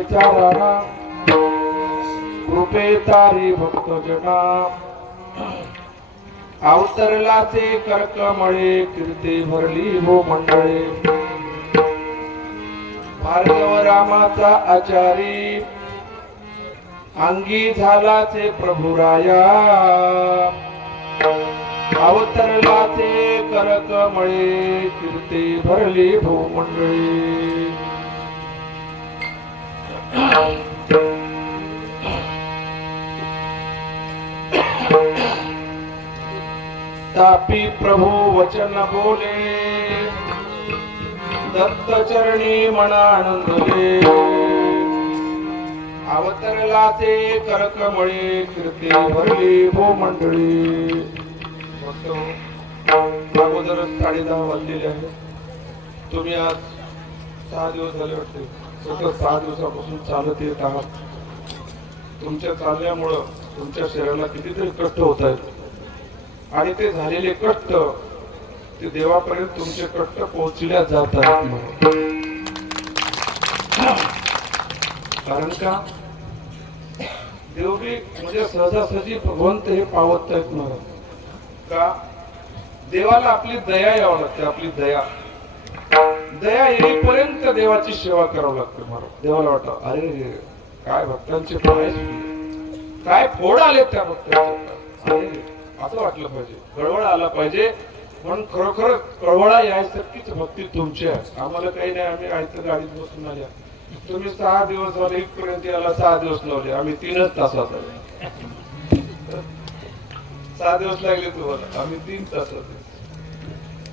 राधेचा राणा कृपे तारी भक्त जना अवतरलाचे कर्कमळे कीर्ती भरली हो मंडळे भार्गव रामाचा आचारी अंगी झालाचे प्रभुराया अवतरलाचे कर्कमळे कीर्ती भरली भूमंडळी तापी प्रभु वचन बोले दत्त चरणी मना आनंदले अवतरलाचे कर्कमळे कीर्ती भरली भूमंडळी अगोदरच 10:30 वाजलेले आहे. तुम्ही आज 6 दिवस झाले वाटते सतत 6 दिवसापासून चालत येत आहात. तुमच्या चालण्यामुळं तुमच्या शरीराला कितीतरी कष्ट होत आहेत आणि ते झालेले कष्ट ते देवापर्यंत तुमचे कष्ट पोहोचल्या जात आहेत. कारण का देवगी म्हणजे सहजासहजी भगवंत हे पावत आहेत मला का देवाला आपली दया यावं लागते. आपली दया दया येईपर्यंत देवाची सेवा करावं लागते. मला देवाला वाटतं अरे काय भक्तांचे पाय काय फोड आले त्या भक्तांच्या अरे असं वाटलं पाहिजे कळवळ आला पाहिजे. म्हणून खरोखर कळवळा यायसारखीच भक्ती तुमची आहे. आम्हाला काही नाही आम्ही आयतं गाडीत बसून आल्या. तुम्ही 6 दिवस झाले इथपर्यंत याला 6 दिवस लावले आम्ही 3च तासात आले. 6 दिवस लागले तुम्हाला आम्ही 3 तासात.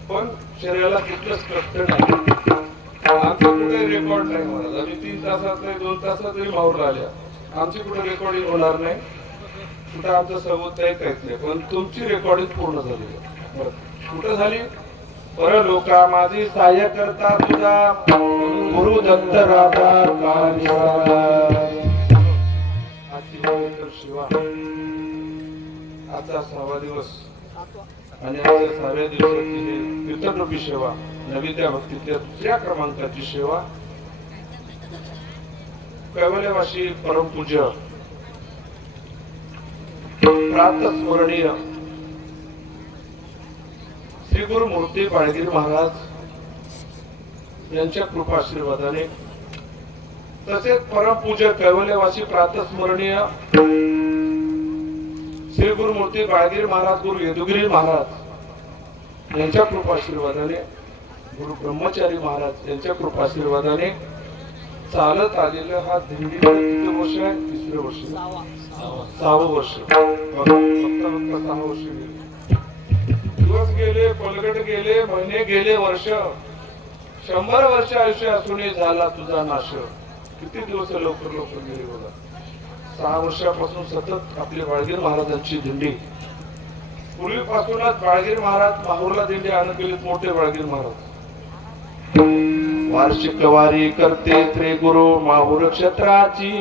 पण शरीराला तिथलंच कष्ट नाही. आमचं कुठे रेकॉर्ड नाही महाराज. आम्ही 3 तासात नाही 2 तासातही मावळ आल्या. आमची कुठे रेकॉर्डिंग होणार नाही कुठं आमचं सबूत नाही काहीच नाही. पण तुमची रेकॉर्डिंग पूर्ण झाली कुठं झाली. परलोका माझी सहाय्य करता तुझा गुरु दत्त राधा आजची पवित्र शिवा आजचा 6वा दिवस आणि आजच्या 6व्या दिवसाची ही कीर्तनरूपी सेवा नवी त्या भक्तीतल्या 2ऱ्या क्रमांकाची सेवा कैवल्यवासी परमपूज्य प्रातस्मरणीय श्री गुरु मूर्ती बाळगीर महाराज यांच्या कृपा आशीर्वादाने तसेच परमपूज्य कैवल्यवासी प्रातस्मरणीय श्री गुरु मूर्ती बाळगीर महाराज गुरु यदुगिरी महाराज यांच्या कृपा आशीर्वादाने गुरु ब्रह्मचारी महाराज यांच्या कृपा आशीर्वादाने चालत आलेलं हा दिंडी किती वर्ष आहे. 3रं वर्ष 6वं वर्ष फक्त 6 वर्ष गेले. दिवस गेले पलगट गेले महिने गेले वर्ष 100 वर्ष आयुष्य असूनही झाला तुझा नाश. किती दिवस लवकर लवकर गेले बघा. 6 वर्षापासून सतत आपले बाळगीर महाराजांची दिंडी पूर्वीपासूनच बाळगीर महाराज माहूरला दिंडी आणत गेले. मोठे बाळगीर महाराज वार्षिक वारी करते श्री गुरु माहूर क्षेत्राची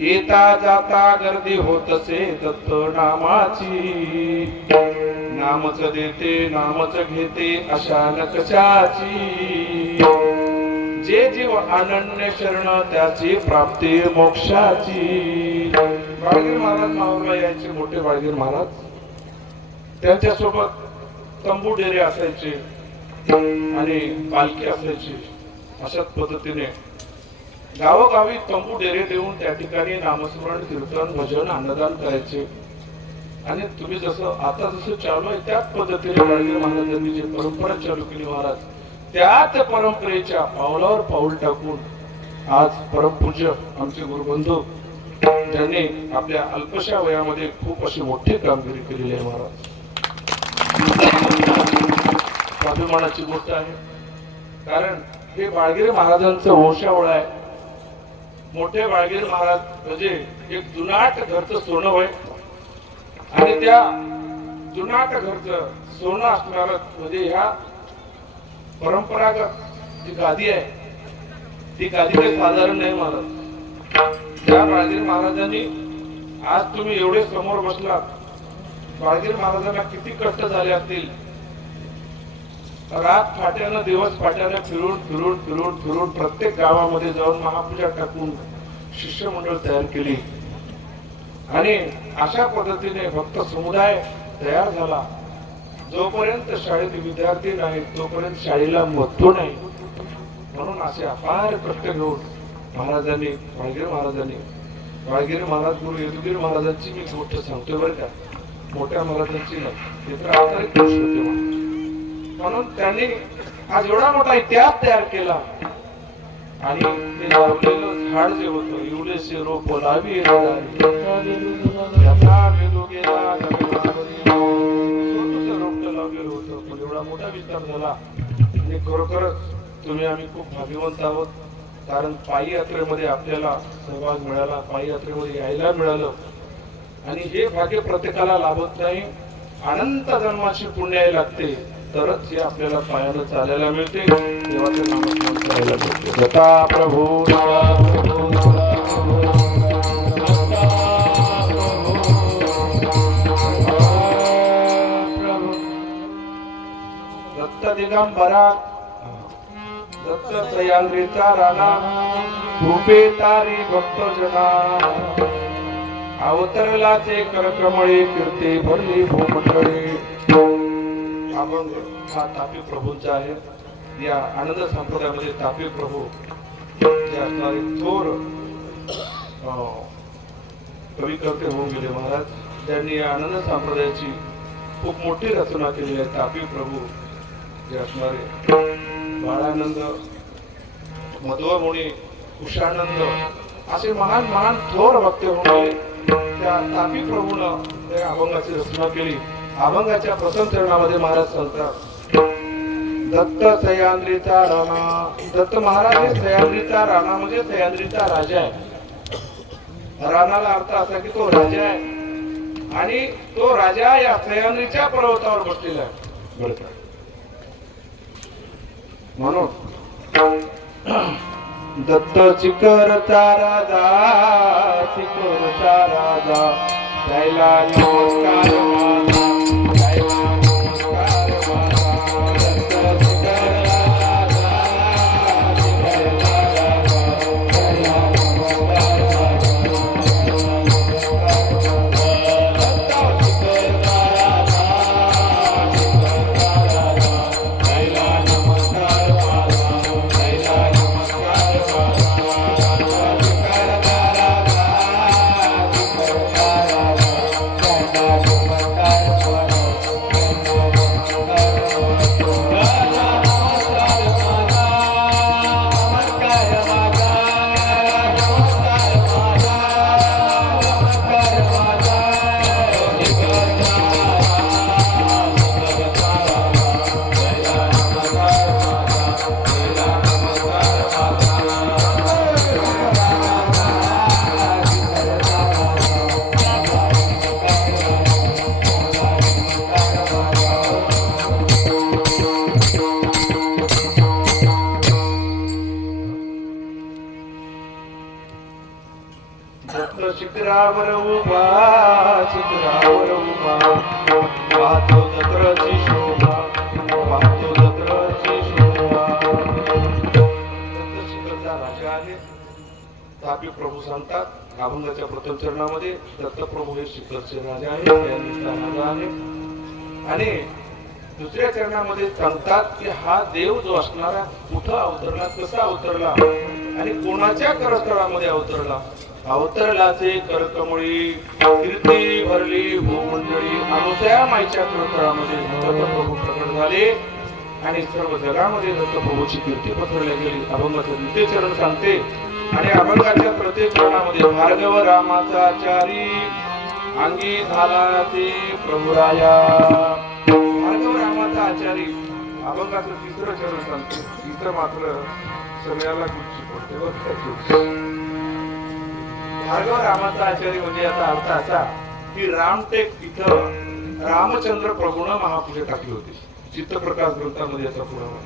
येता जाता गर्दी होत असे दत्त नामाची. नामच देते नामच घेते अशा नकशाची. जे जीव अनन्य शरण त्याची प्राप्ती मोक्षाची. बाळगीर महाराज माहूरला यायचे मोठे बाळगीर महाराज. त्यांच्या सोबत तंबू डेरे असायचे आणि पालखी असायची. अशाच पद्धतीने गावोगावी तंबू डेरे देऊन त्या ठिकाणी नामस्मरण कीर्तन भजन अन्नदान करायचे. आणि तुम्ही जसं आता जसं चालू आहे त्याच पद्धतीने बाळगीर महाराजांनी जी परंपरा चालू केली महाराज त्याच परंपरेच्या पावलावर पाऊल टाकून आज परमपूज्य आमचे गुरुबंधू ज्यांनी आपल्या अल्पशा वयामध्ये खूप अशी मोठी कामगिरी केलेली आहे महाराज. अभिमानाची गोष्ट आहे. कारण हे बाळगीर महाराजांचं वंशावळ आहे. मोठे बाळगीर महाराज म्हणजे एक जुनाट घरचं सोनं होय. आणि त्या जुनाट घरचं सोनं असणार म्हणजे ह्या परंपरागत जी गादी आहे ती गादी काही साधारण नाही महाराज. त्या बाळगीर महाराजांनी आज तुम्ही एवढे समोर बसलात. बाळगीर महाराजांना किती कष्ट झाले असतील रात फाट्यानं दिवस फाट्यानं फिरून फिरून फिरून फिरून प्रत्येक गावामध्ये जाऊन महापूजा टाकून शिष्यमंडळ तयार केली आणि अशा पद्धतीने भक्त समुदाय तयार झाला. जोपर्यंत शाळेत विद्यार्थी नाही तोपर्यंत शाळेला महत्व नाही. म्हणून असे अपार कष्ट घेऊन महाराजांनी वाळगिरी महाराज गुरु यदुगिरी महाराजांची मी गोष्ट सांगतोय बरं का, मोठ्या महाराजांची नाही, ते तर आंतरिक पुरुष होते. म्हणून त्यांनी आज एवढा मोठा इतिहास तयार केला आणि ते लावलेलं झाड जे होतं एवढेसे रोप लावी रोपट लावलेलं होतं, पण एवढा मोठा विस्तार झाला. आणि खरोखरच तुम्ही आम्ही खूप भाग्यवंत आहोत, कारण पायी यात्रेमध्ये आपल्याला सहभाग मिळाला, पायी यात्रेमध्ये यायला मिळालं. आणि हे भाग्य प्रत्येकाला लाभत नाही. अनंत जन्माची पुण्याई लागते तरच हे आपल्याला पायानं चालायला मिळते, देवाचं नामस्मरण करायला मिळते. दत्ता प्रभू दत्त दिगंबरा दत्त सह्याद्रीचा राणा कृपे तारी भक्त जना अवतरला ते करकमळे कीर्ती भरली भूमंडळी. अभंग हा तापी प्रभूंचा आहे. या आनंद संप्रदायामध्ये तापी प्रभू जे असणारे थोर कविकर्ते होऊन गेले महाराज, त्यांनी या आनंद संप्रदायाची खूप मोठी रचना केली आहे. तापी प्रभू जे असणारे बाळानंद, मध्वमुनी, कुशानंद असे महान महान थोर भक्त होऊन गेले. त्या तापी प्रभूनं त्या अभंगाची रचना केली. अभंगाच्या प्रथम चरणामध्ये महाराज सांगतात, दत्त सह्याद्रीचा राणा. दत्त महाराज हे सह्याद्रीचा राणा म्हणजे सह्याद्रीचा राजा आहे. राणाला अर्थ असा की तो राजा आहे आणि तो राजा या सह्याद्रीच्या पर्वतावर बसलेला आहे बरं का. म्हणून दत्त चिकरचा राजा, चिकरचा राजा त्याला नमस्कार माझा, त्याला नमस्कार माझा. दत्त चिकरचा राजा, चिकरचा राजा त्याला नमस्कार माझा, दत्त चिकरचा राजा, चिकरचा राजा त्याला नमस्कार माझा, त्याला नमस्कार शिखरावर उभा, शिखरावर उभा पाहतो जत्रची शोभा, पाहतो जत्रची शोभा. दत्त शिखरचा राजा आहे. तापी प्रभू सांगतात अभंगाच्या प्रथम चरणामध्ये, दत्तप्रभू हे शिखरचे राजा आहे, राजा आहे. आणि दुसऱ्या चरणामध्ये सांगतात की हा देव जो असणारा कुठं अवतरला, कसा अवतरला आणि कोणाच्या करस्थळामध्ये अवतरला. अवतरला ते करकमळी कीर्ती भरली भूमंडळी. अनुसया माईच्या करस्थळामध्ये दत्तप्रभू प्रकट झाले आणि सर्व जगामध्ये दत्तप्रभूची कीर्ती पसरली गेली. अभंगाचे द्वितीय चरण सांगते आणि अभंगाच्या प्रत्येक चरणामध्ये भार्गव रामाचा आचारी अंगी झाला ते प्रभुराया. भार्गव रामाचा आचारी अभंगाचं तिसरं चरण सांगते. तिसरं मात्र सगळ्याला गुच्ची पडते. भार्गव रामाचा आचार्य म्हणजे याचा अर्थ असा की रामटेक इथं रामचंद्र प्रभूनं महापूजा टाकली होती. चित्तप्रकाश ग्रंथामध्ये याचा पुरावा.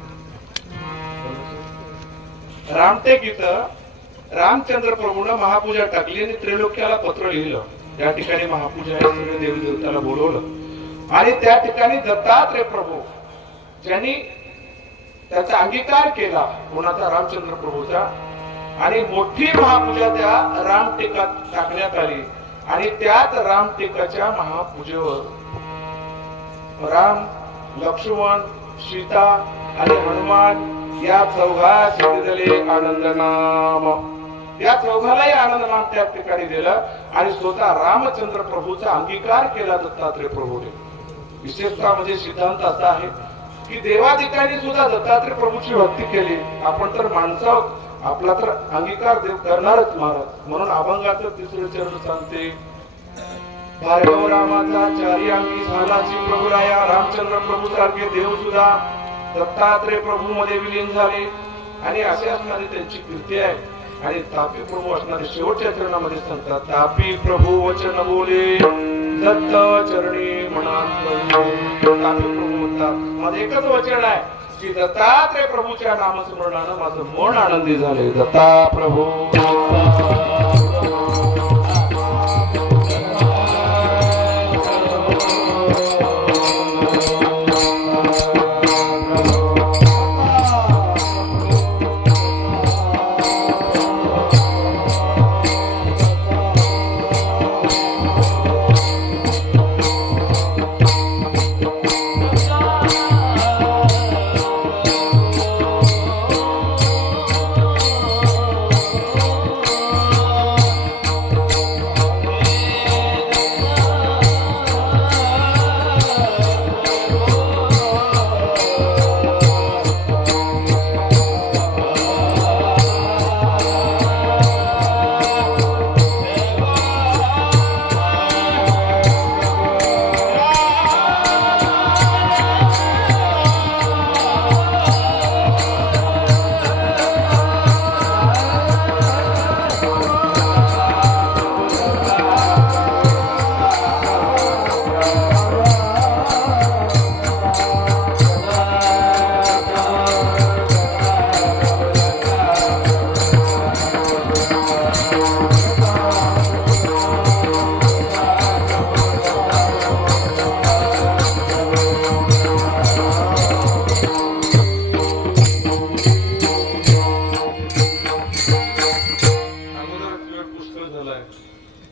रामटेक इथं रामचंद्र प्रभूनं महापूजा टाकली आणि त्रैलोक्याला पत्र लिहिलं. त्या ठिकाणी महापूजा आहे, सगळे देवी देवताला बोलवलं आणि त्या ठिकाणी दत्तात्रय प्रभू ज्यांनी त्याचा अंगीकार केला कोणाचा, रामचंद्र प्रभूचा, आणि मोठी महापूजा त्या रामटेकात टाकण्यात आली. आणि त्याच रामटेकाच्या महापूजेवर राम, लक्ष्मण, सीता आणि हनुमान या चौघा सिद्धिले आनंद नाम, या चौघालाही आनंद नाम त्या ठिकाणी दिलं. आणि स्वतः रामचंद्र प्रभूचा अंगीकार केला दत्तात्रय प्रभूने. विशेषतः म्हणजे सिद्धांत असा आहे की देवाधिकांनी सुद्धा दत्तात्रय प्रभूची भक्ती केली. आपण तर माणसं आहोत, आपला तर अंगीकार देव करणारच महाराज. म्हणून अभंगाचं तिसरे चरण सांगते, भार्गव रामाचा चारी अंगी झालाची प्रभुराया. रामचंद्र प्रभू सारखे देव सुद्धा दत्तात्रय प्रभू मध्ये विलीन झाले. आणि असे असणारी त्यांची कीर्ती आहे. आणि तापी प्रभू असणारे शेवटच्या चरणामध्ये सांगतात, तापी प्रभू वचन बोले दत्त चरणी मनात. तापी प्रभू म्हणतात, माझं एकच वचन आहे की दत्तात्रय प्रभूच्या नामस्मरणानं माझं मन आनंदी झाले. दत्ता प्रभू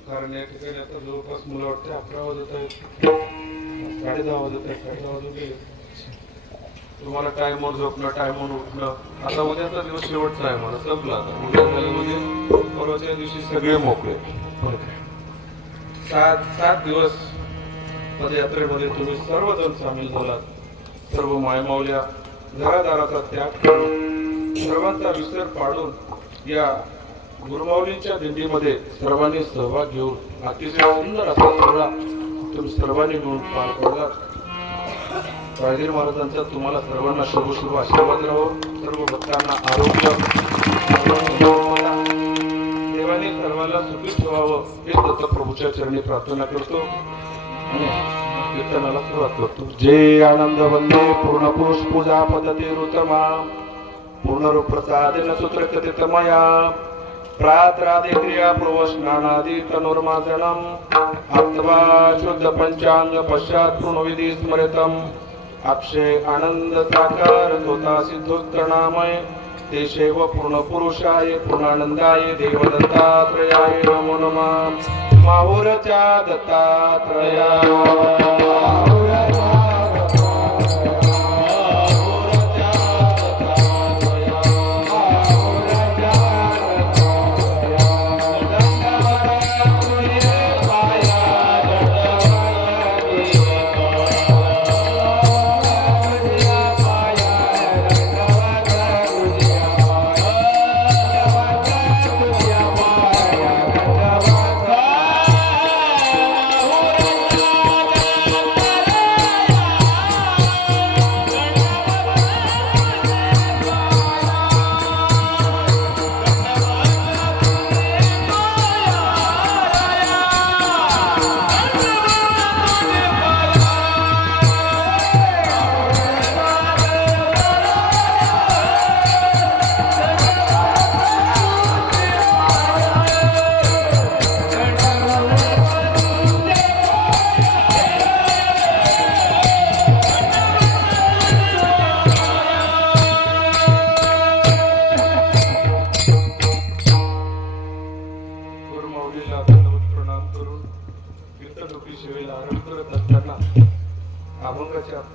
कारण या ठिकाणी आता जवळपास मला वाटतं 11 वाजत आहेत, 10:30 वाजत आहेत, 10:30 वाजले. तुम्हाला टाइमवर झोपणं, टाइमवर उठणं. आता उद्याचा दिवस शेवटचा आहे, मला संपला. आता उद्या झाले म्हणजे परवाच्या दिवशी सगळे मोकळे. 7 दिवस पदयात्रेमध्ये तुम्ही सर्वजण सामील झालात. सर्व मायमावल्या घरादाराचा त्याग करून, सर्वांचा विसर पाडून या गुरुमाऊलींच्या दिंडीमध्ये सर्वांनी सहभाग घेऊन अतिशय सुंदर असा सोहळा तुम्ही सर्वांनी मिळून पार पडलात. रायगड महाराजांचा तुम्हाला सर्वांना शुभ आशीर्वाद राहो. सर्व भक्तांना आरोग्य, देवाने सर्वांना सुखी ठेवावं हे दत्तप्रभूच्या चरणी प्रार्थना करतो. कीर्तनाला सुरुवात करतो. जे आनंद वंदे पूर्ण पुरुष पूजा पद्धती ऋतमा पूर्ण प्रसादेन सूत्र कथित मया प्रात्रादि क्रिया पूर्व स्नानादि तनुर्माजनम अथवा शुद्ध पंचांग पश्चात पूर्णविधी स्मृतम अक्षय आनंद साकार होता सिद्धोत्तरणामय ते शैव पूर्ण पुरुषाय पूर्णानंदाय देव दत्तात्रयाय नमो नमः. माहुरच्या दत्तात्रया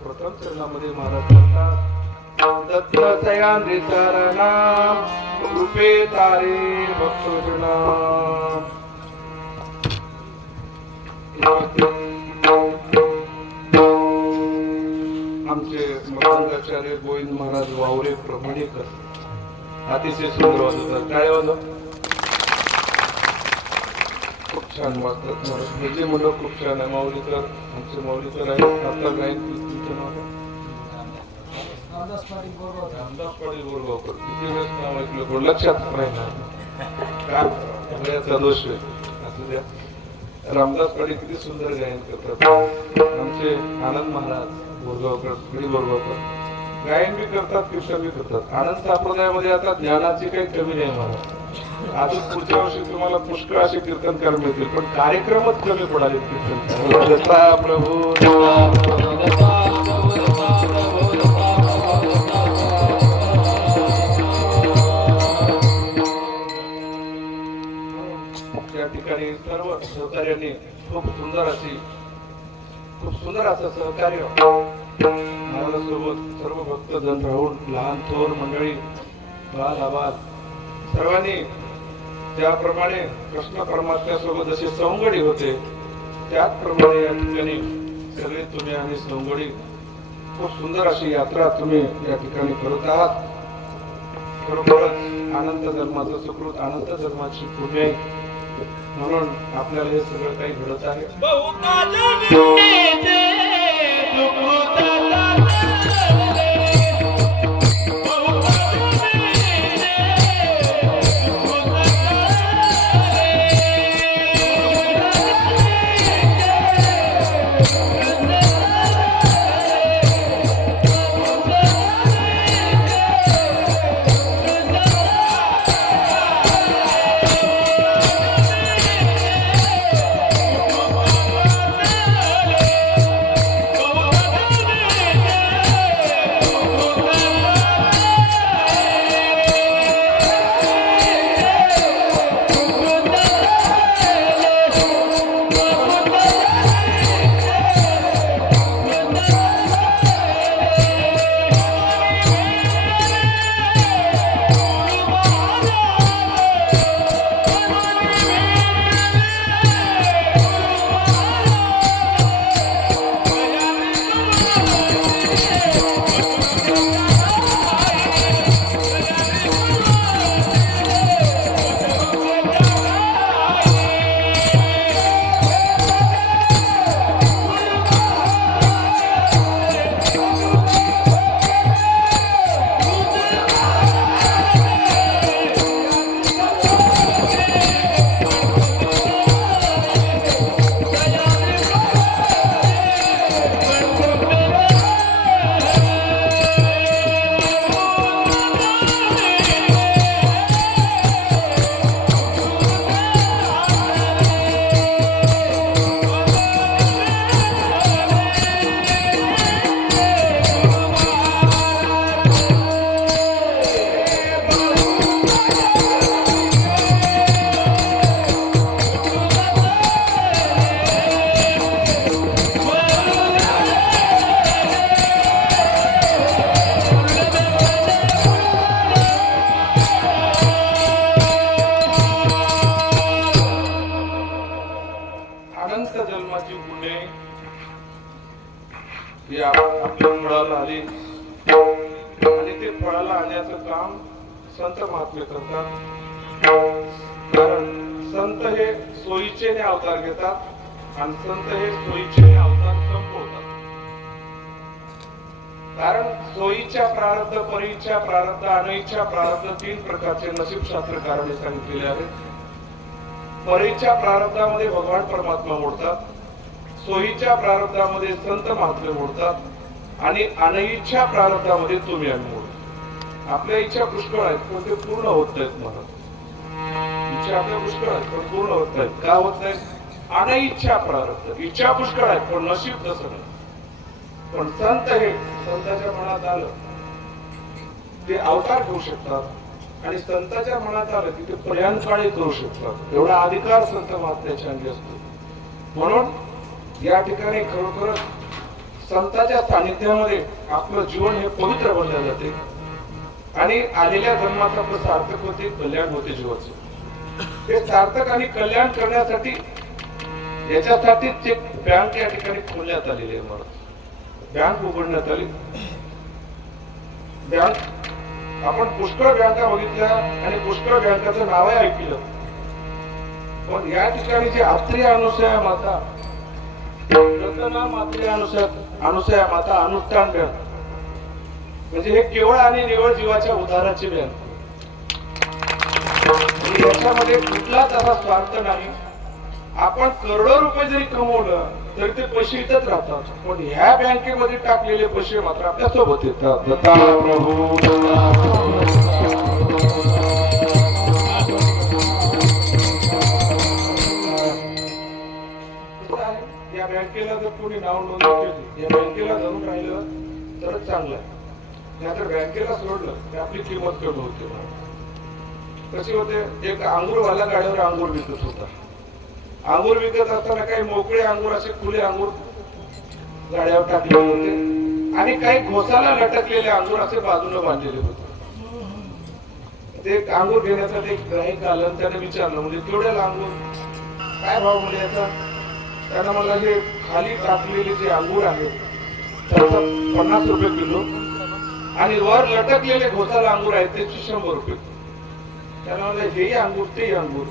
प्रथम चरणामध्ये महाराज म्हणतात दत्त तयान नाम रूपे तारे भक्तजना आमचे मृदंगाचार्य गोविंद महाराज वावरे प्रमाणेकर अतिशय सुंदर वाजवतात. काय वाजव खूप छान वाजतात महाराज. हे जे म्हणलं खूप छान आहे. माऊलीकर आमचे माऊलीकर आहे. आता गायन तुमचं नाव काय? रामदास पाटील बोरगावकर. किती वेळेस नाव ऐकलं पण लक्षात नाही ना काय दोष आहे. असू द्या. रामदास पाटील किती सुंदर गायन करतात. आमचे आनंद महाराज बोरगावकर गडी बोरगावकर गायन बी करतात कीर्तन बी करतात. आनंद संप्रदायामध्ये आता ज्ञानाची काही कमी नाही महाराज. अजून पुढच्या वर्षी तुम्हाला पुष्कळ असे कीर्तनकार मिळतील पण कार्यक्रमच कमी पडाले कीर्तनकार. प्रभू त्या ठिकाणी सर्व सहकार्यांनी खूप सुंदर असं सहकार्य महाराजांसोबत सर्व भक्तजन राहून लहान थोर मंडळी बाल आबाल सर्वांनी ज्याप्रमाणे कृष्ण परमात्म्यासोबत जसे सवंगडी होते त्याचप्रमाणे या ठिकाणी सगळे तुम्ही आणि सवंगडी खूप सुंदर अशी यात्रा तुम्ही या ठिकाणी करत आहात. खरोखरच अनंत जन्माचं सुकृत अनंत जन्माची पुण्य आहे. म्हणून आपल्याला हे सगळं काही घडत आहे. आली आणि ते फळाला आणण्याचं काम संत महात्मे करतात. कारण संत हे सोयीचेने अवतार घेतात आणि संत हे सोयीचेने अवतार संपवतात. कारण सोयीच्या प्रारब्ध, परीच्या प्रारब्ध, अनईच्या प्रारब्ध तीन प्रकारचे नशीब शास्त्रकारांनी सांगितलेले आहेत. परीच्या प्रारब्धामध्ये भगवान परमात्मा मोडतात, सोयीच्या प्रारब्धामध्ये संत महात्मे मोडतात आणि अनईच्या प्रारब्धामध्ये तुम्ही आम्ही मोडतो. आपल्या इच्छा पुष्कळ आहेत पण ते पूर्ण होत नाहीत. मला इच्छा आपल्या पुष्कळ आहेत पण पूर्ण होत नाहीत. का होत नाहीत? अनईच्छा प्रारब्ध. इच्छा पुष्कळ आहेत पण नशीब तसं नाही. पण संत हे संतांच्या मनात आलं ते अवतार घेऊ शकतात आणि संतांच्या मनात आलं की ते पर्यंतकाळी करू शकतात. एवढा अधिकार संत महात्म्याच्या अंगी असतो. म्हणून या ठिकाणी खरोखरच संतांच्या सानिध्यामध्ये आपलं जीवन हे पवित्र बनले जाते आणि आलेल्या जन्माचा आपलं सार्थक होते, कल्याण होते जीवाचे. हे सार्थक आणि कल्याण करण्यासाठी याच्यासाठीच एक बँक या ठिकाणी खोलण्यात आलेली आहे. मला बँक उघडण्यात आली. बँक आपण पुष्कळ बँका बघितल्या आणि पुष्कळ बँकाचं नावही ऐकलं, पण या ठिकाणी जे अत्रिया अनुसया माता, रत्ना मात्रिया अनुसया माता अनुष्ठान बँक म्हणजे हे केवळ आणि निवळ जीवाच्या उद्धाराची बँक. याच्यामध्ये कुठलाच असा स्वार्थ नाही. आपण करोडो रुपये जरी कमवलं तरी ते पैसे इथंच राहतात, पण ह्या बँकेमध्ये टाकलेले पैसे मात्र आपल्या सोबत येतात. दत्ता प्रभू या बँकेला जर कोणी नाव नोंद केली, या बँकेला जाऊन राहिलं तरच चांगलं आहे. नाहीतर बँकेला सोडलं तर आपली किंमत कमी होते. कशी होते, एक अंगूरवाला गाड्यावर अंगूर विकत होता. अंगूर विकत असताना काही मोकळे अंगूर, असे खुले अंगूर गाड्यावर टाकले होते आणि काही घोसाला लटकलेले अंगूर असे बाजूला बांधलेले होते. ते अंगूर घेण्यासाठी एक ग्राहक आला, त्याने विचारलं म्हणजे केवढ्याला अंगूर, काय भाव म्हणजे याचा? त्यानं मला हे खाली टाकलेले जे अंगूर आहेत त्याचा 50 रुपये किलो आणि वर लटकलेले घोसाला अंगूर आहेत त्याची 100 रुपये. त्यानं म्हणलं हेही अंगूर तेही अंगूर,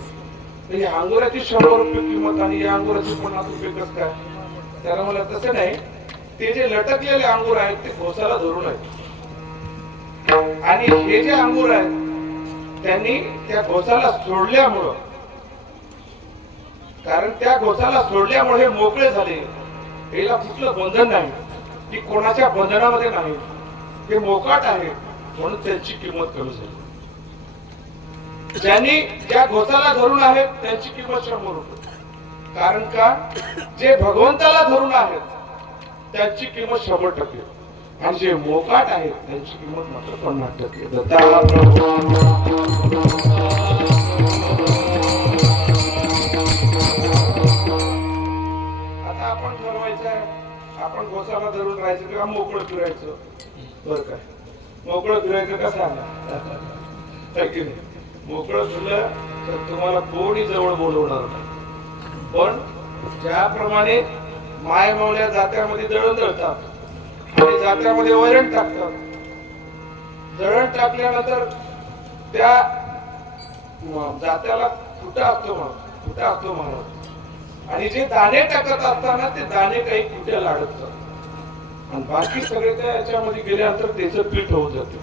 म्हणजे अंगुराची 100 रुपये किंमत आणि या अंगुराची 50 रुपये कसं काय? त्याला मला तसं नाही, ते जे लटकलेले अंगूर आहेत ते घोसाला धरून आहेत आणि हे जे अंगूर आहेत त्यांनी त्या घोसाला सोडल्यामुळं, कारण त्या घोसाला सोडल्यामुळे हे मोकळे झाले. याला कुठलं बंधन नाही, की कोणाच्या बंधनामध्ये नाही, हे मोकाट आहे म्हणून त्यांची किंमत कमी झाली. ज्यांनी ज्या घोसाला धरून आहेत त्यांची किंमत 100 रुपये, कारण का जे भगवंताला धरून आहेत त्यांची किंमत 100% आणि जे मोकाट आहेत त्यांची किंमत मात्र 50%. दत्ता प्रभू आपण ठरवायचं आहे, आपण घोसाला धरून राहायचं किंवा मोकळं फिरायचं. बरं काय, मोकळं फिरायचं कसं आहे की नाही? मोकळं फिरलं तर तुम्हाला कोणी जवळ बोलवणार नाही, पण ज्याप्रमाणे माय मावल्या जात्यामध्ये दळण दळतात आणि जात्यामध्ये वरण टाकतात, दळण टाकल्यानंतर त्या जात्याला कुठं असतो महाराज, आणि जे दाणे टाकत असताना ते दाणे काही कुठ्याला अडकतात आणि बाकी सगळे त्या याच्यामध्ये गेल्यानंतर त्याचं पीठ होऊन जाते.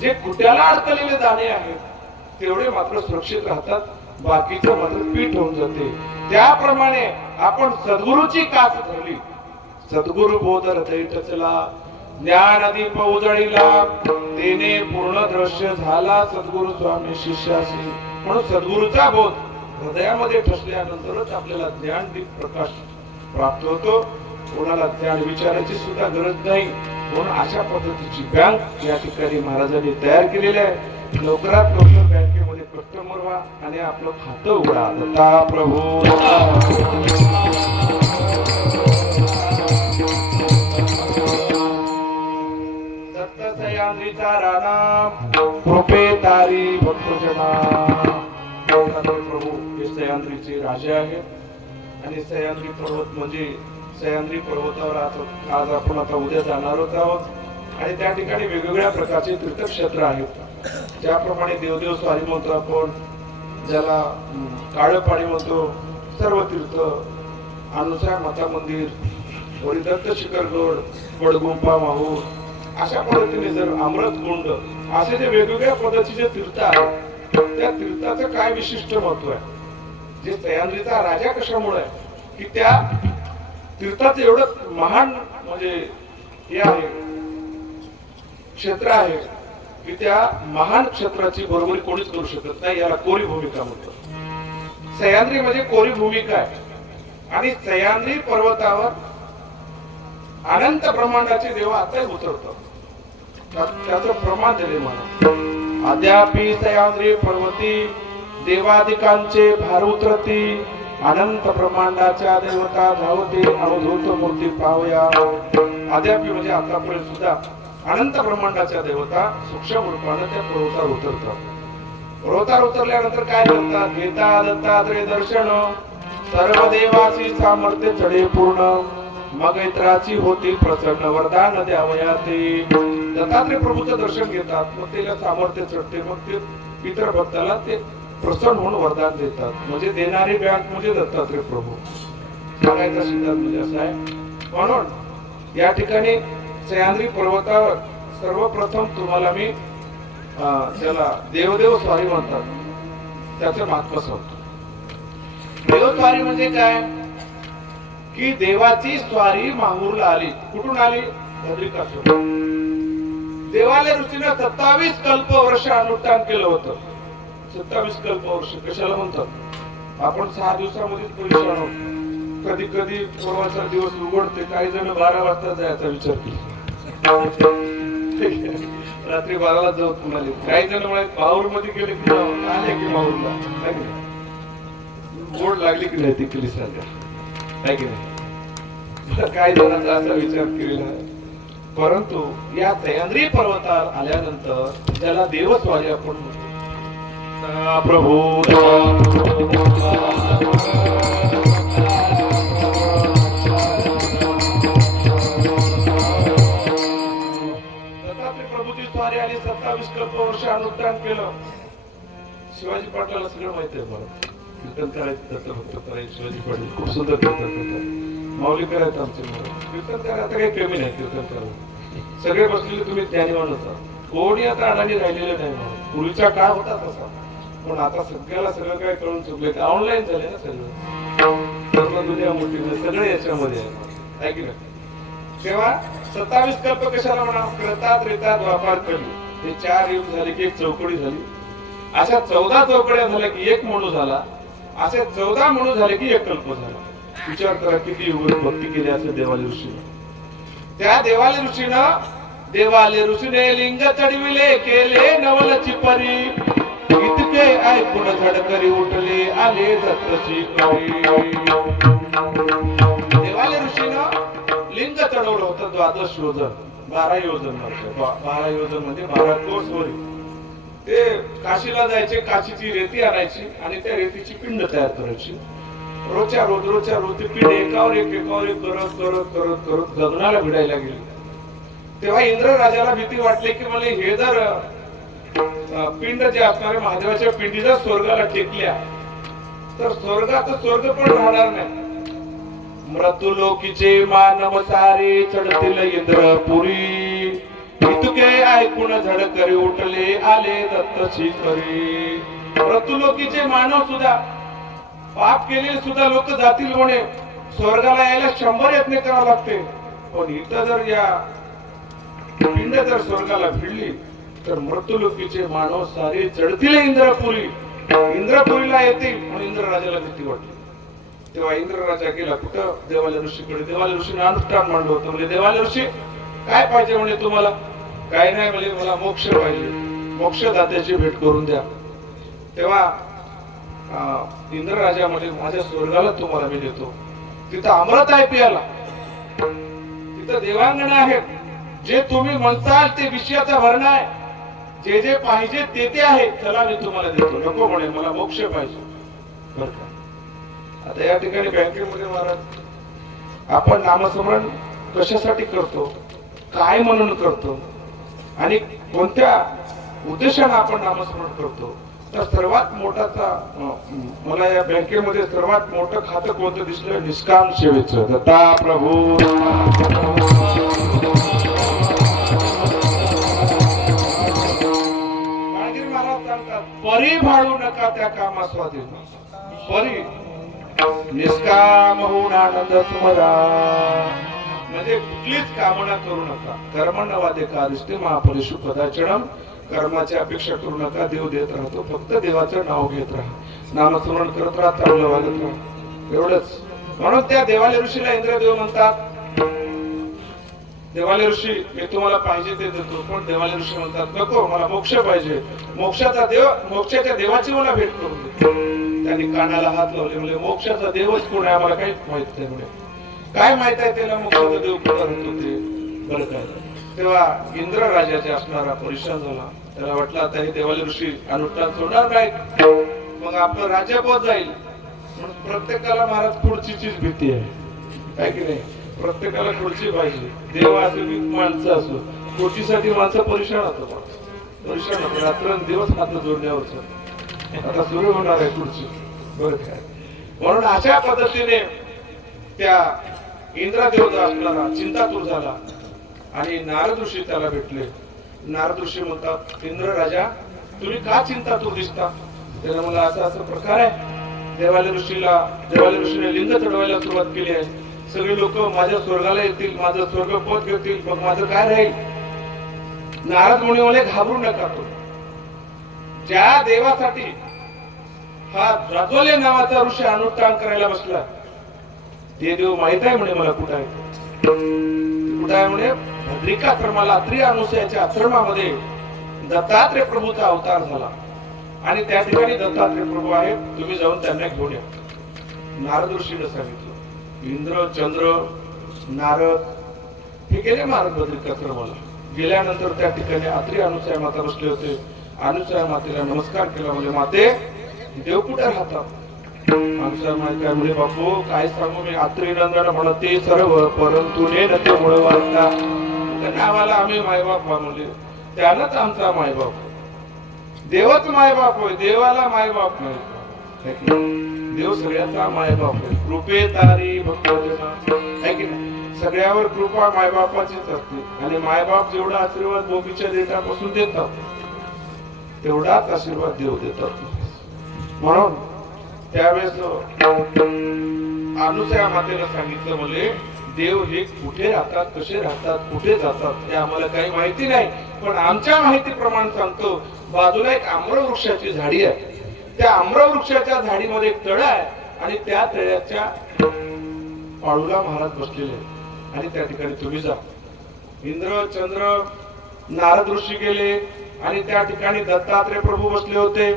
जे कुट्याला अडकलेले दाणे आहेत तेवढे मात्र सुरक्षित राहतात, बाकीचं मात्र पीठ होऊन जाते. त्याप्रमाणे आपण सद्गुरूची कास धरली, सद्गुरु बोध हृदय टचला, ज्ञान दीप उजळीला, तेने पूर्ण दृश्य झाला सद्गुरु स्वामी शिष्याशी. म्हणून सद्गुरूचा बोध हृदयामध्ये ठसल्यानंतरच आपल्याला ज्ञान दीप प्रकाश प्राप्त होतो. कोणाला ज्ञान विचारायची सुद्धा गरज नाही. म्हणून अशा पद्धतीची बँक या ठिकाणी महाराजांनी तयार केलेली आहे. लवकरात लवकर बँकेमध्ये कस्टमर व्हा आणि आपलं खातं उघडा. दत्ता प्रभू दत्त सह्याद्रीचा राणा कृपे तारी भक्तजना. प्रभू हे सह्याद्रीचे राजे आहेत आणि सह्याद्री पर्वत म्हणजे सह्याद्री पर्वतावर आज आपण आता उद्या जाणार आहोत आणि त्या ठिकाणी वेगवेगळ्या प्रकारचे तीर्थक्षेत्र आहेत. ज्याप्रमाणे देवदेव स्वारी म्हणतो आपण, ज्याला काळं पाणी म्हणतो, सर्व तीर्थ, अनुसया माता मंदिर, वरी दत्त शिखरगड, वडगुंपा माहूर, अशा पद्धतीने जर अमृत कुंड, असे जे वेगवेगळ्या पद्धतीचे जे तीर्थ आहेत त्या तीर्थाचं काय विशिष्ट महत्व आहे. जे सह्याद्रीचा राजा कशामुळे आहे की त्या तीर्थाचं एवढं महान म्हणजे हे आहे क्षेत्र आहे की त्या महान क्षेत्राची बरोबरी कोणीच करू शकत नाही. याला कोरी भूमिका म्हणतात. सह्याद्री म्हणजे कोरी भूमिका आहे आणि सह्याद्री पर्वतावर अनंत ब्रह्मांडाचे देव आता उतरतात. त्याचं प्रमाण दिले मला. अद्यापि सह्याद्री पर्वती देवादिकांचे भार उतरती, अनंत ब्रह्मांडाच्या देवता धावते अवधूत मूर्ती पावया. अद्याप म्हणजे आतापर्यंत सुद्धा अनंत ब्रह्मांडाच्या देवता सूक्ष्म रूपाने त्या पर्वतावर उतरतात. पर्वतावर उतरल्यानंतर काय करतात? घेता दत्तात्रय दर्शन, सर्व देवाची सामर्थ्य चढे पूर्ण, मग इतराची होती प्रसन्न, वरदान द्यावया ते. दत्तात्रय प्रभूचं दर्शन घेतात, मग त्याला सामर्थ्य चढते, मग ते पितर भक्ताला ते प्रसन्न होऊन वरदान देतात. म्हणजे देणारी बँक म्हणजे दत्तात्रय प्रभू. सांगायचा सिद्धांत म्हणजे असा आहे. म्हणून या ठिकाणी सह्याद्री पर्वतावर सर्वप्रथम तुम्हाला मी त्याला देवदेव स्वारी म्हणतात, त्याचं महत्व सांगतो. देवस्वारी म्हणजे काय की देवाची स्वारी माहूरला आली. कुठून आली? बद्रिकाश्रम. देवालय ऋषीने 27 कल्पवर्ष अनुष्ठान केलं होतं. 27 कल्पवर्ष कशाला म्हणतात? आपण 6 दिवसामध्ये परीक्षा होतो. कधी कधी परवाचा दिवस उघडते, काही जण 12 वाजता जायचा विचार केला, रात्री 12ला जाऊ म्हणाले. काही जण म्हणाले माहूर मध्ये गेले की जाऊ, आले की माहूरला गोड लागली की नाही ती केली साध्या, आहे की नाही? काही जणांचा असा विचार केलेला आहे. परंतु या सह्याद्री पर्वतावर आल्यानंतर ज्याला देवस्वारी आपण म्हणतो, प्रभू प्रभूची स्वारी आली. 27 कल्पवर्ष अनुष्ठान केलं. शिवाजी पाटलाला सगळं माहिती आहे. मला कीर्तन करायचं, त्याचं भक्त करायचं. शिवाजी पाटील खूप सुंदर कीर्तन करतात. माऊली करायचं आमचे कीर्तन करायला आता काही कमी नाही. कीर्तन करावं सगळे बसलेले तुम्ही ज्ञानीवान होता. कोणी आता अडाणी राहिलेले नाही. पूर्वीचा काळ होता तसा, पण आता सगळ्याला सगळं काय कळून चुकले. ऑनलाईन झाले ना सगळं, सर्व दुनिया मोठी सगळे याच्यामध्ये आहे की नाही? तेव्हा 27 कल्प कशाला म्हणा? कृता त्रेता द्वापार कली, हे 4 युग झाले की एक चौकडी झाली. अशा 14 चौकड्या झाल्या की एक मनु झाला. असे 14 मनु झाले की एक कल्प झाला. विचार करा किती युग भक्ती केली असेल देवालय ऋषीने. त्या देवालय ऋषीने लिंग चढविले, केले नवलची परी, इतके ऐकून झडकरी उठले, आले दत्तची करी. देवालय ऋषीनं लिंग चढवलं होतं 12 योजन, 12 योजन. 12 योजन म्हणजे 12 कोस वरी. ते काशीला जायचे, काशीची रेती आणायची आणि त्या रेतीची पिंड तयार करायची. रोजच्या रोज ती पिंड एकावर एक करत करत करत करत गगनाला भिडायला गेली. तेव्हा इंद्र राजाला भीती वाटली की मला हे जर पिंड जे असणारे महादेवाच्या पिंडी जर स्वर्गाला टेकल्या तर स्वर्गाचं स्वर्ग पण राहणार नाही. मृत्युलोकीचे मानव सारे चढतील इंद्रपुरी, इतके ऐकून झडकरी उठले, आले दत्तची करी. मृत्युलोकीचे मानव सुद्धा, पाप केलेले सुद्धा लोक जातील म्हणे. स्वर्गाला यायला 100 यत्न करावे लागते. पण इथं जर या पिंड जर स्वर्गाला भिडली तर मृत्युलोकीचे मानव सारे चढतील इंद्रपुरी, इंद्रपुरीला येतील. म्हणून इंद्र राजाला भीती वाटली. तेव्हा इंद्र राजा गेला कुठं? देवालय ऋषीकडे. देवालय ऋषीने अनुष्ठान मांडलं होतं. म्हणजे देवालय ऋषी काय पाहिजे म्हणे तुम्हाला? काय नाही म्हणजे मला मोक्ष पाहिजे, मोक्षदात्याची भेट करून द्या. तेव्हा इंद्र राजा म्हणजे माझ्या स्वर्गाला तुम्हाला मी देतो. तिथं अमृत आहे प्यायला, तिथं देवांगण आहेत. जे तुम्ही म्हणताल ते विषयाचा भरणा आहे. जे जे पाहिजे ते ते आहे. चला मी तुम्हाला देतो. नको म्हणे मला मोक्ष पाहिजे. बरं का? आता या ठिकाणी बँकेमध्ये महाराज आपण नामस्मरण कशासाठी करतो, काय म्हणून करतो आणि कोणत्या उद्देशाने आपण नामस्मरण करतो? तर सर्वात मोठाचा मला या बँकेमध्ये सर्वात मोठं खातं कोणतं दिसलं? निष्काम सेवेचं. दत्ता प्रभू महाराज सांगतात, परी भाळू नका त्या कामास्वाधीन. परी निष्काम होऊन आनंद स्मरा, म्हणजे कुठलीच कामना करू नका. कर्म न वादे कारिष्टे महापरिशु पदाचरणम, कर्माची अपेक्षा करू नका. देव देत राहतो. फक्त देवाचं नाव घेत राहा, नामस्मरण करत राहा, चांगलं वागत राहा, एवढंच. म्हणून त्या देवालय ऋषीला इंद्रदेव म्हणतात. देवालय ऋषी मी तुम्हाला पाहिजे ते देतो. पण देवालय ऋषी म्हणतात नको, मला मोक्ष पाहिजे. मोक्षाच्या देवाची मला भेट करून दे. त्यांनी कानाला हात लावले, म्हणजे मोक्षाचा देवच कोण आहे आम्हाला काहीच माहित नाही म्हणे. काय माहित आहे त्याला मोक्षाचा देव कुठं राहत होते बरं काय. तेव्हा इंद्र राजाचे असणारा परेशान झाला, त्याला वाटलं आता हे देवाले ऋषी अनुष्ठान सोडणार नाहीत, मग आपलं राज्यपद जाईल. म्हणून प्रत्येकाला महाराज खुर्चीचीच भीती आहे, काय की नाही. प्रत्येकाला खुर्ची पाहिजे, देव असो की माणसं असो, खुर्चीसाठी माणसं परेशान होतं, परेशान होतं रात्रंदिवस हात जोडण्यावरच. आता सुरू होणार आहे खुर्ची बरं काय. म्हणून अशा पद्धतीने त्या इंद्रदेव असणारा चिंतातूर झाला आणि नारद ऋषी त्याला भेटले. नारद ऋषी म्हणतात, इंद्र राजा तुम्ही का चिंतातूर दिसता. त्याला मला असा असा प्रकार आहे, देवालय ऋषीने लिंग चढवायला सुरुवात केली आहे, सगळे लोक माझ्या स्वर्गाला येतील, माझं स्वर्गपद घेतील, मग माझं काय राहील. नारद मुनी म्हणे घाबरू नका, तो ज्या देवासाठी हा जाज्वल्य नावाचा ऋषी अनुष्ठान करायला बसला ते देव माहित आहे म्हणे मला कुठं आहे. कुठं आहे म्हणे, भद्रिकाश्रमाला त्रिअनुसयाच्या आश्रमामध्ये दत्तात्रय प्रभूचा अवतार झाला आणि त्या ठिकाणी दत्तात्रय प्रभू आहेत, तुम्ही जाऊन त्यांना घेऊन या. नारद ऋषीने सांगितलं. इंद्र चंद्र नारद हे गेले महाराज बद्रिकाश्रमाला. गेल्यानंतर त्या ठिकाणी अत्री अनुसया माता बसले होते. अनुसया मातेला नमस्कार केला, म्हणजे माते देव कुठे राहतात. अनुसया माता म्हणजे बापू काय सांगू मी, अत्री नंदन म्हणते सर्व परंतु ने नते मुळे वाटता. त्यांना आम्हाला आम्ही मायबाप म्हणले, त्यानंच आमचा मायबाप. देवच मायबाप होय, देवाला मायबाप नाही. देव सगळ्याचा मायबाप आहे. कृपे तारी भक्तजना आहे की नाही. सगळ्यावर कृपा मायबापाचीच असते आणि मायबाप जेवढा आशीर्वाद बोबीच्या देठापासून देतात तेवढाच आशीर्वाद देव देतात. म्हणून त्यावेळेस अनुसया मातेला सांगितलं, म्हणजे देव हे कुठे राहतात, कसे राहतात, कुठे जातात हे आम्हाला काही माहिती नाही, पण आमच्या माहितीप्रमाणे सांगतो. बाजूला एक आम्रवृक्षाची झाडी आहे, त्या आम्रवृक्षाच्या झाडीमध्ये एक तळ आहे आणि त्या तळ्याच्या पाळूला महाराज बसलेले आणि त्या ठिकाणी तुम्ही जा. इंद्र चंद्र नारद ऋषी गेले आणि त्या ठिकाणी दत्तात्रय प्रभू बसले होते.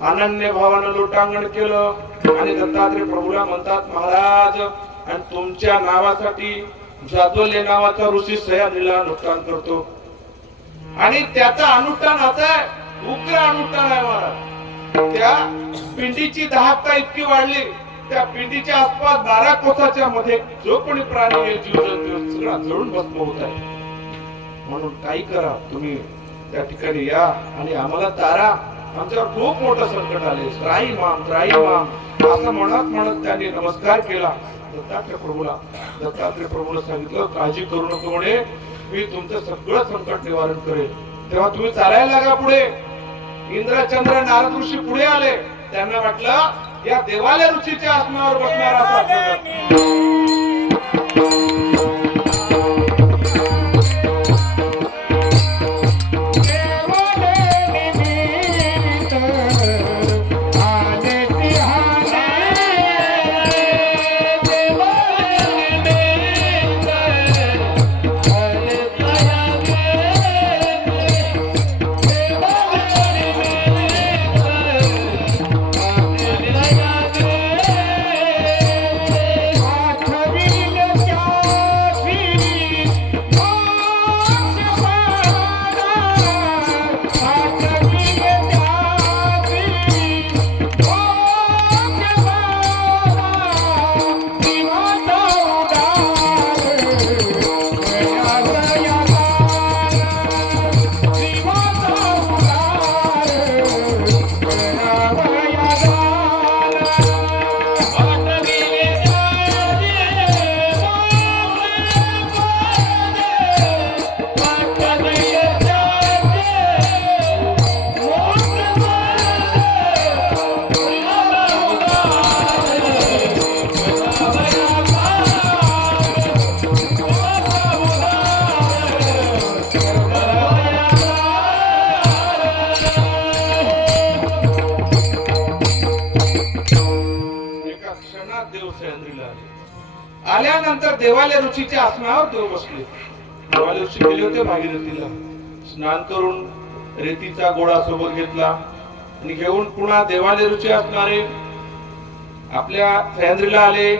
अनन्य भावानं लोटांगण केलं आणि दत्तात्रय प्रभूला म्हणतात, महाराज आणि तुमच्या नावासाठी जाज्वल्य नावाचा ऋषी सह्याद्रीला अनुष्ठान करतो आणि त्याचा अनुष्ठान आता आहे, उग्र अनुष्ठान आहे महाराज. त्या पिंडीची दाहकता इतकी वाढली, त्या पिंडीच्या आसपास 12 कोसाच्या मध्ये जो कोणी प्राणी येईल, जीवजंतू सगळा जळून भस्म होत आहे. म्हणून काही करा, तुम्ही त्या ठिकाणी या आणि आम्हाला तारा, आमच्यावर खूप मोठं संकट आले, त्राई माम असं म्हणत त्यांनी नमस्कार केला दत्तात्रय प्रभूला सांगितलं, काळजी करू नको म्हणे, मी तुमचं सगळं संकट निवारण करेल. तेव्हा तुम्ही चालायला लागा पुढे. इंद्र चंद्र नारद ऋषी पुढे आले. त्यांना वाटलं या देवालय ऋषीच्या आसनावर बसणारा असा. आल्यानंतर देवालय ऋषीच्या आसनावर देव बसले. देवालय ऋषी गेले होते भागीरथीला, स्नान करून रेतीचा गोळा सोबत घेतला आणि घेऊन पुन्हा देवाले रुची असणारे आपल्या सह्याद्रीला आले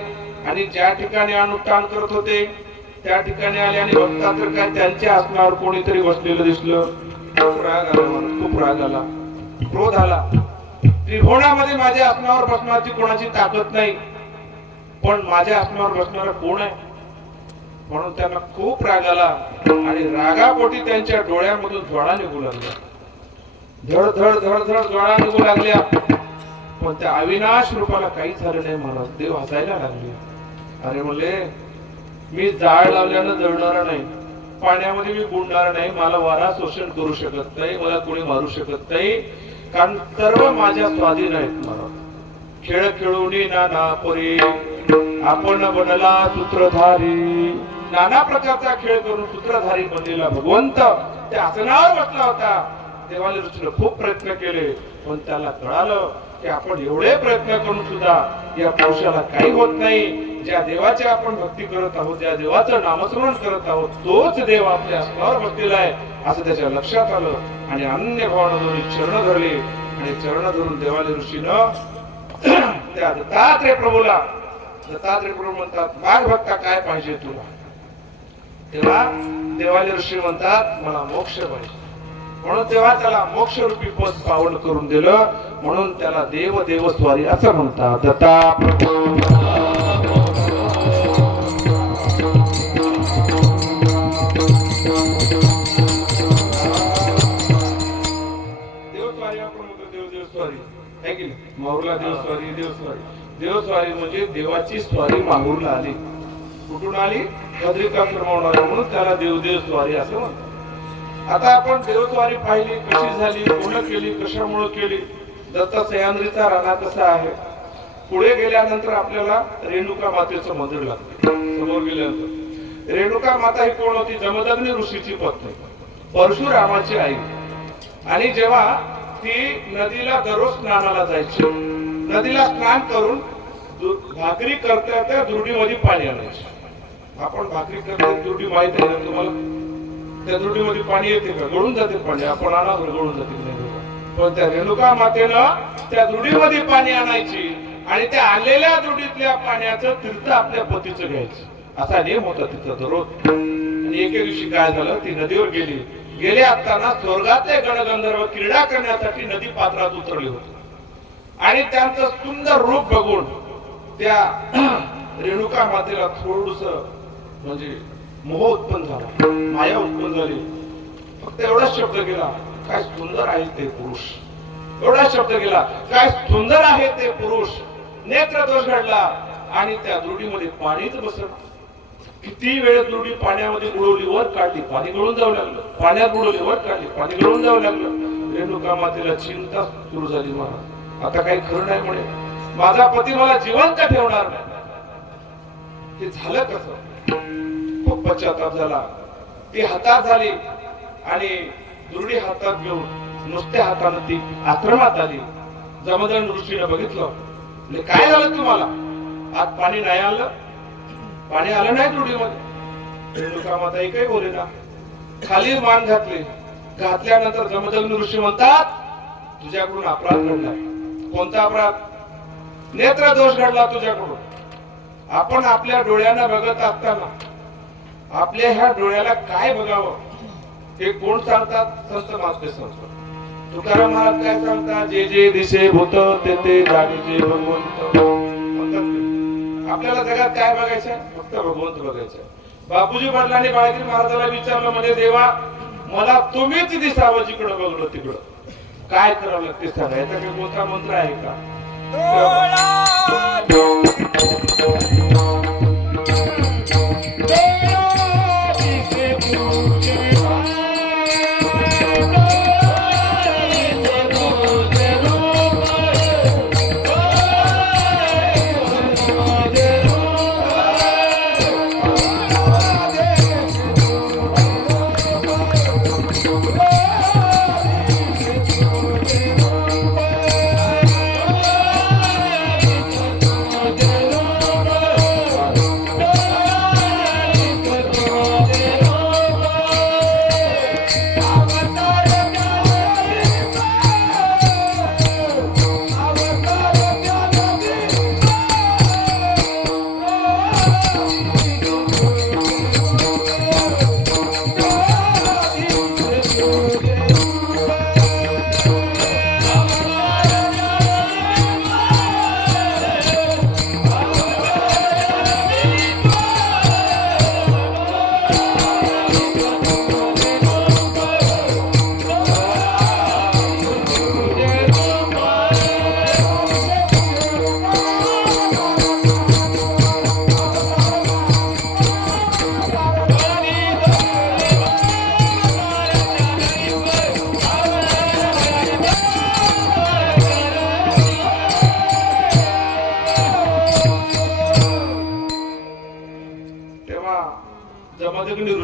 आणि ज्या ठिकाणी अनुष्ठान करत होते त्या ठिकाणी आले आणि बघता तर काय त्यांच्या आसनावर कोणीतरी बसलेलं दिसलं. खूप राग आला मला, खूप राग आला, क्रोध आला. त्रिभुवनामध्ये माझ्या आसनावर बसण्याची कोणाची ताकद नाही, पण माझ्या आसनावर बसणारा कोण आहे म्हणून त्यांना खूप राग आला आणि रागापोटी त्यांच्या डोळ्यामधून ज्वाळा निघू लागल्या. धड धड धड धड ज्वाळा निघू लागल्या, पण त्या अविनाश रूपाला काही झालं नाही महाराज. देव हसायला लागले. अरे म्हणले, मी जाळ लावल्यानं जळणार नाही, पाण्यामध्ये मी बुडणार नाही, मला वारा शोषण करू शकत नाही, मला कोणी मारू शकत नाही, कारण सर्व माझ्या स्वाधीन आहेत. महाराज खेळ खेळूनी नाना परी आपण बनला सूत्रधारी. नाना प्रकारचा खेळ करून सूत्रधारी बनलेला भगवंत त्या आसनावर बसला होता. देवाला ऋषीने खूप प्रयत्न केले, पण त्याला कळालं की आपण एवढे प्रयत्न करून सुद्धा या पुरुषाला काही होत नाही. ज्या देवाची आपण भक्ती करत आहोत, ज्या देवाचं नामस्मरण करत आहोत, तोच देव आपल्या आसनावर बसलेला आहे असं त्याच्या लक्षात आलं. आणि अन्य भावानं चरण धरले आणि चरण धरून देवाला ऋषीनं त्या दत्तात्रय प्रभूला, दत्तात्रय प्रभू म्हणतात, माग भक्ता काय पाहिजे तुला? तेव्हा देवाले ऋषी म्हणतात, मला मोक्ष पाहिजे. म्हणून तेव्हा त्याला मोक्ष रूपी पद पावन करून दिलं. म्हणून त्याला देव देव स्वारी असं म्हणतात. दत्ता प्रभू माहूरला देवस्वारी, देवस्वारी, देवस्वारी म्हणजे देवाची स्वारी माहूरला आली. कुठून आली? बद्रिका क्रमवणारी, म्हणून त्याला देवदेव स्वारी असं म्हणतात. आता आपण देवस्वारी पाहिली, कशी झाली, कोण केली, कशामुळे केली. दत्त सह्याद्रीचा राणा कसा आहे. पुढे गेल्यानंतर आपल्याला रेणुका मातेचं मंदिर लागते. समोर गेल्यानंतर रेणुका माता ही कोण होती? जमदग्नी ऋषीची पत्नी, परशुरामाची आई. आणि जेव्हा ती नदीला दररोज स्नानाला जायची, नदीला स्नान करून भाकरी करता त्या दुर्डीमध्ये पाणी आणायचे. आपण भाकरी करता दुर्डी माहित आहे ना तुम्हाला? त्या दुर्डीमध्ये पाणी येते का? गळून जाते पाणी. आपण आणा गळून जाते नाही. पण त्या रेणुका मातेनं त्या दुर्डीमध्ये पाणी आणायची आणि त्या आणलेल्या दुर्डीतल्या पाण्याचं तीर्थ आपल्या पतीचं घ्यायचं, असा नियम होता तिचा दररोज. आणि एके दिवशी काय झालं, ती नदीवर गेली. गेले असताना स्वर्गातले गणगंधर्व क्रीडा करण्यासाठी नदी पात्रात उतरले होते आणि त्यांचं सुंदर रूप बघून त्या रेणुका मातेला थोडस म्हणजे मोह उत्पन्न झाला, माया उत्पन्न झाली. फक्त एवढाच शब्द गेला, काय सुंदर आहे ते पुरुष. एवढा शब्द गेला, काय सुंदर आहे ते पुरुष. नेत्र दोष घडला आणि त्या दुर्डीमध्ये पाणीच बसत. किती वेळ दुर्डी पाण्यामध्ये बुडवली, वर काढली, पाणी गळून जाऊ लागलं. पाण्यात बुडवली, वर काढली, पाणी गळून जाऊ लागलं. रेणुका मातेला चिंता सुरू झाली. महाराज आता काही खरं नाही म्हणे, माझा पती मला जिवंत ठेवणार नाही. ते झालं कसं? खूप पश्चाताप झाला. ती हातात झाली आणि दुर्डी हातात घेऊन नुसत्या हाताने ती आश्रमात आली. जमदग्नी ऋषीने बघितलं, काय झालं तुम्हाला? आज पाणी नाही आलं, पाणी आलं नाही दुर्डीमध्ये. रेणुका माता एकही बोले ना, खाली मान घातली. घातल्यानंतर जमदग्नी ऋषी म्हणतात, तुझ्याकडून अपराध घडला. कोणता अपराध? नेत्र दोष घडला तुझ्याकडून. आपण आपल्या डोळ्यांना बघत असताना आपल्या ह्या डोळ्याला काय बघावं हे कोण सांगतात? संत महात्मे सांगतात. तुकाराम महाराज काय सांगतात? जे जे दिसे भूत ते ते जाणीजे भगवंत. आपल्याला जगात काय बघायचं? फक्त भगवंत बघायचं. बापूजी वडिलांनी बाळगिरी महाराजाला विचारलं, म्हणजे देवा मला तुम्हीच दिसावं, जिकडं बघलं तिकडं. काय करावं लागते सांगा. याचा काही कोणता मंत्र आहे का?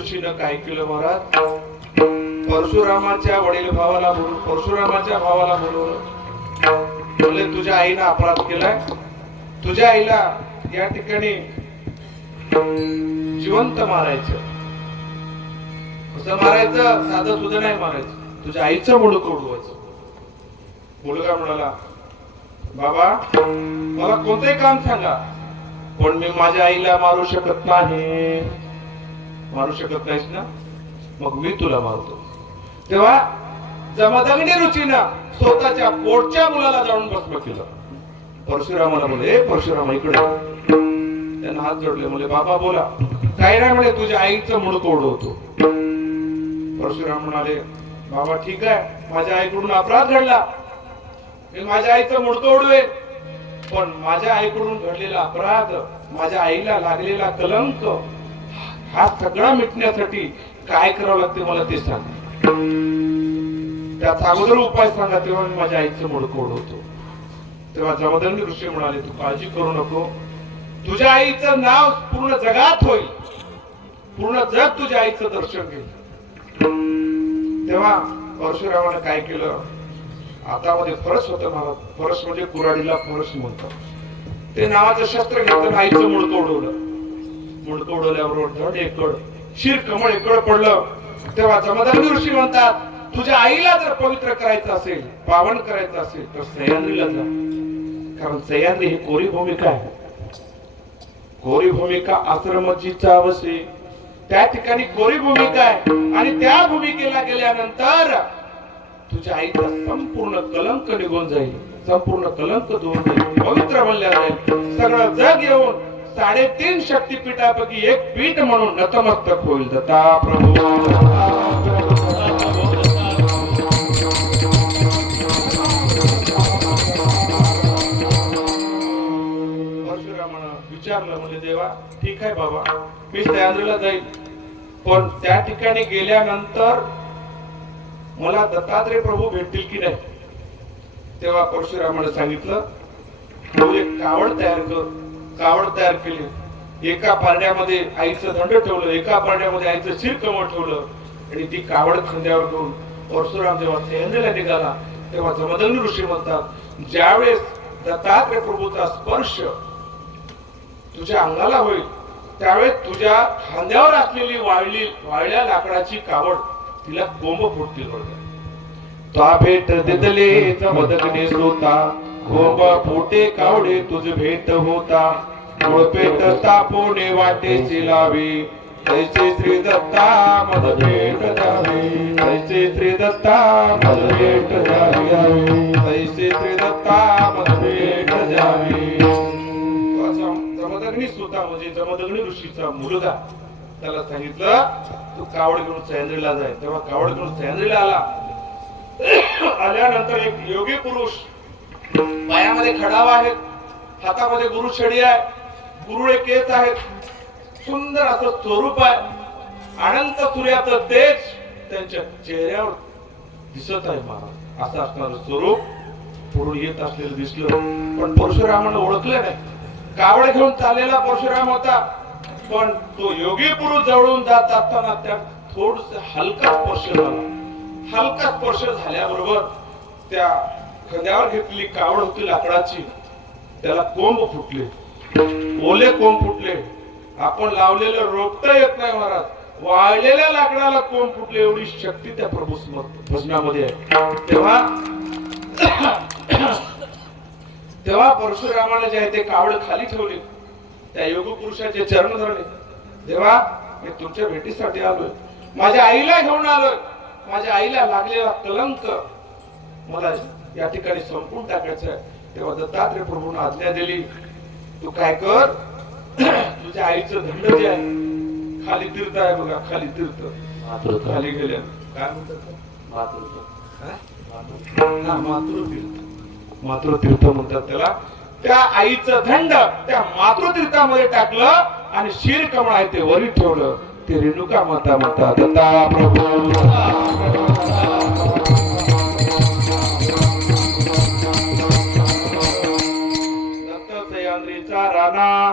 ऋषीनं काय केलं महाराज, परशुरामाच्या वडील भावाला बोलून, परशुरामाच्या भावाला बोलवलं. बोलले तुझ्या आईनं अपराध केलाय, तुझ्या आईला या ठिकाणी जिवंत मारायचं. कसं मारायचं, साधं सुद्धा नाही मारायचं, तुझ्या आईचं मुंडकं उडवायचं. मुलगा म्हणाला बाबा मला कोणतंही काम सांगा, पण मी माझ्या आईला मारू शकत नाही. मारू शकत नाहीस ना, मग मी तुला मारतो. तेव्हा जमदग्नी ऋषीनं स्वतःच्या पोटच्या मुलाला जाऊन भस्म केलं. परशुरामाला बोले परशुरामा इकडे. त्यांना हात जोडले, बोले बाबा बोला. काय नाही म्हणे, तुझ्या आईचं मुंडकं उडवतो. परशुराम म्हणाले बाबा ठीक आहे, माझ्या आईकडून अपराध घडला, मी माझ्या आईचं मुंडकं उडवेन, पण माझ्या आईकडून घडलेला अपराध, माझ्या आईला लागलेला कलंक, हा सगळा मिटण्यासाठी काय करावं लागते मला ते सांग. त्याचा अगोदर उपाय सांगा, तेव्हा मी माझ्या आईचं मुंडकं उडवतो. तेव्हा जमदग्नी ऋषी म्हणाले तू काळजी करू नको, तुझ्या आईचं नाव पूर्ण जगात होईल, पूर्ण जग तुझ्या आईचं दर्शन घेईल. तेव्हा परशुरामाने काय केलं, हातामध्ये फरस होतं महाराज, फरस म्हणजे कुऱ्हाडीला फरस म्हणतात, ते नावाचं शस्त्र घेतलं, आईचं मुंडकं उडवलं. मुंडकं उडवल्याबरोबर धड एकड शिर कमळ एकड पडलं. तेव्हा जमदग्नी ऋषी म्हणतात तुझ्या आईला जर पवित्र करायचं असेल, पावन करायचं असेल तर सह्याद्रीला जा, कारण सह्याद्री ही कोरी भूमिका आहे. कोरी भूमिका आश्रमजीचा वसे, त्या ठिकाणी कोरी भूमिका आहे, आणि त्या भूमिकेला गेल्यानंतर तुझ्या आईचा संपूर्ण कलंक निघून जाईल, संपूर्ण कलंक दूर जाईल, पवित्र बनल्या जाईल. सगळं जग येऊन 3.5 शक्तीपीठापैकी एक पीठ म्हणून नतमस्तक होईल. दत्ता प्रभू परशुरामानं विचारलं, म्हणजे देवा ठीक आहे बाबा, मी सह्याद्रीला जाईल, पण त्या ठिकाणी गेल्यानंतर मला दत्तात्रय प्रभू भेटतील की नाही. तेव्हा परशुरामाने सांगितलं तू एक कावड तयार कर. कावड तयार केली, एका पारड्यामध्ये आईचं दंड ठेवलं, एका पारड्यामध्ये आईचं शिर कमळ ठेवलं, आणि ती कावड खांद्यावर घेऊन परशुराम जेव्हा सह्याद्रीला निघाला, तेव्हा जमदग्नी ऋषी म्हणतात ज्यावेळेस दत्तात्रय प्रभूचा स्पर्श तुझ्या अंगाला होईल, त्यावेळेस तुझ्या खांद्यावर असलेली वाळल्या लाकडाची कावड तिला कोंब फुटतील. ता भेट देतले जमदग्नी सोता, कोंब फुटे कावडे तुझ भेट होता, मुळपेट तापोने वाटेची लावी, तैसे श्री दत्ता मद भेट द्यावी, तैसे श्री दत्ता मद भेट द्यावी, तैसे श्री दत्ता मद भेट द्यावी. जमदग्नी सुता म्हणजे जमदग्नी ऋषीचा मुलगा, त्याला सांगितलं तू कावड घेऊन सह्याद्रीला जाय. तेव्हा कावड घेऊन सह्याद्रीला आला. आल्यानंतर एक योगी पुरुष, पायामध्ये खडावा आहे, हातामध्ये गुरुछडी आहे, गुरुळे केस आहेत, सुंदर असं स्वरूप आहे, अनंत सूर्याचं तेज त्यांच्या चेहऱ्यावर दिसत आहे महाराज. असं असणारं स्वरूप पुढून येत असलेलं दिसलं, पण परशुरामानं ओळखलं नाही. कावड घेऊन चाललेला परशुराम होता, पण तो योगी पुरुष जवळून जात असताना त्या थोडस हलका स्पर्श झाला. हलका स्पर्श झाल्याबरोबर त्या खांद्यावर घेतलेली कावड होती लाकडाची, त्याला कोंब फुटले, ओले कोंब फुटले. आपण लावलेलं रोपट येत नाही महाराज, वाळलेल्या लाकडाला कोंब फुटले, एवढी शक्ती त्या प्रभू भजनामध्ये आहे. तेव्हा परशुरामाने जे आहे ते कावड खाली ठेवली, त्या योग पुरुषाचे चरण धरले. देवा मी तुमच्या भेटीसाठी आलोय, माझ्या आईला घेऊन आलोय, माझ्या आईला लागलेला कलंक मला या ठिकाणी संपून टाकायचं आहे. तेव्हा दत्तात्रय प्रभूने आज्ञा दिली, तू काय कर, तुझ्या आईचं दंड जे आहे, खाली तीर्थ आहे बघा, खाली तीर्थ, खाली गेल्या काय म्हणतात मातृतीर्थ म्हणतात त्याला. त्या आईचं दंड त्या मातृतीर्थामध्ये टाकलं आणि शीर कमळ आहे ते वरी ठेवलं. ते रेणुका माता म्हणतात. दत्ता प्रभू दत्त सह्याद्रीचा राणा,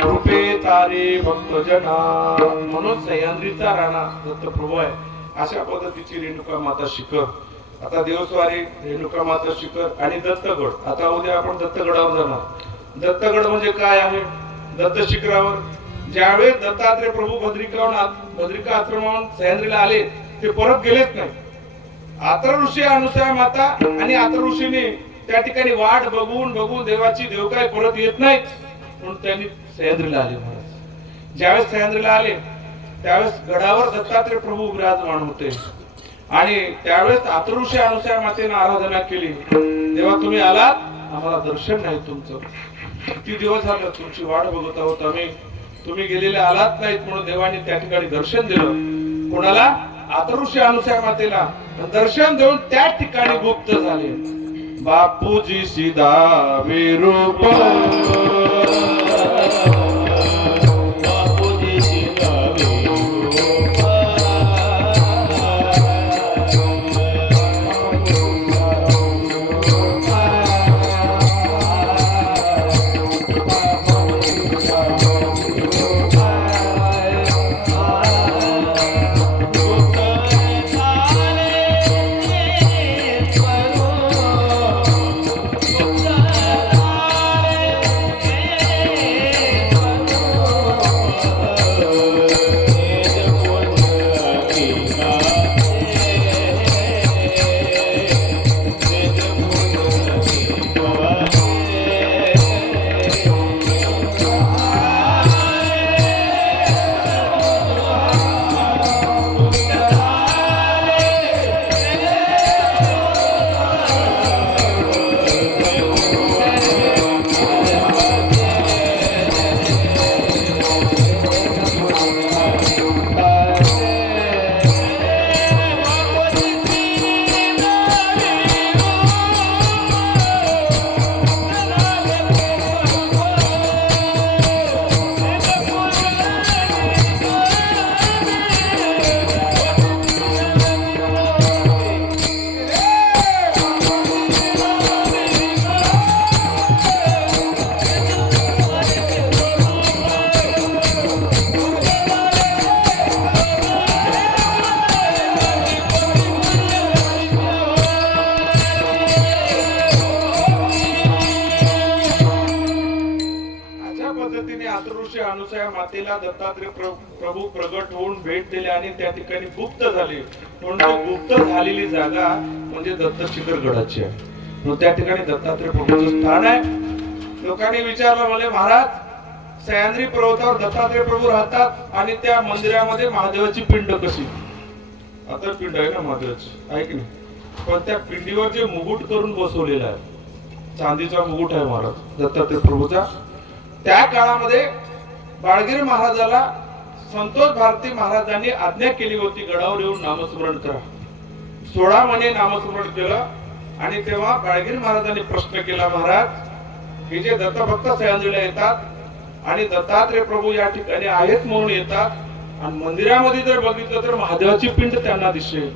रूपे तारे भक्त जना. म्हणून सह्याद्रीचा राणा दत्तप्रभू आहे. अशा पद्धतीची रेणुका माता शिखर. आता देवस्वारी, रेणुका माता शिखर आणि दत्तगड. आता उद्या आपण दत्तगडावर जाणार. दत्तगड म्हणजे काय आहे? दत्त शिखरावर ज्यावेळेस दत्तात्रय प्रभू बद्रिका आश्रमावरून सह्याद्रीला आले, ते परत गेलेच नाही. आत्र ऋषी अनुसया माता आणि आत्र ऋषीने त्या ठिकाणी वाट बघून बघून देवाची देव काय परत येत नाहीत, म्हणून त्यांनी सह्याद्रीला आले. महाराज ज्यावेळेस सह्याद्रीला आले त्यावेळेस गडावर दत्तात्रय प्रभू विराजमान होते आणि त्यावेळेस आत्र ऋषी अनुसया मातेने आराधना केली. देवा तुम्ही आलात, आम्हाला दर्शन नाही तुमचं. किती दिवस झालं तुमची वाट बघत आहोत आम्ही, तुम्ही गेलेले आलात नाहीत. म्हणून देवाने त्या ठिकाणी दर्शन दिलं. कोणाला? आत्र ऋषी अनुसया मातेला. दर्शन देऊन त्या ठिकाणी गुप्त झाले. बापूजी सीधा विरूप, बापूजी सीधा विरूप, अनुसया मातेला दत्तात्रय प्रभू प्रगट होऊन भेट दिली आणि त्या ठिकाणी गुप्त झाले. म्हणून गुप्त झालेली जागा म्हणजे दत्त शिखर गडाची आहे. मग त्या ठिकाणी दत्तात्रय प्रभूचं स्थान आहे. लोकांनी विचारलं, मला महाराज सह्याद्री पर्वतावर दत्तात्रय प्रभू राहतात आणि त्या मंदिरामध्ये महादेवाची पिंड कशी? आता पिंड आहे ना महादेवाची, आहे की नाही? पण त्या पिंडीवर जे मुकुट करून बसवलेला आहे, चांदीचा मुकुट आहे महाराज दत्तात्रय प्रभूचा. त्या काळामध्ये बाळगीर महाराजाला संतोष भारती महाराजांनी आज्ञा केली होती, गडावर येऊन नामस्मरण करा. 16 महिने नामस्मरण केलं आणि तेव्हा बाळगीर महाराजांनी प्रश्न केला, महाराज हे जे दत्तभक्त सह्याद्रीला येतात आणि दत्तात्रय प्रभू या ठिकाणी आहेत म्हणून येतात आणि मंदिरामध्ये जर बघितलं तर महादेवाची पिंड त्यांना दिसेल,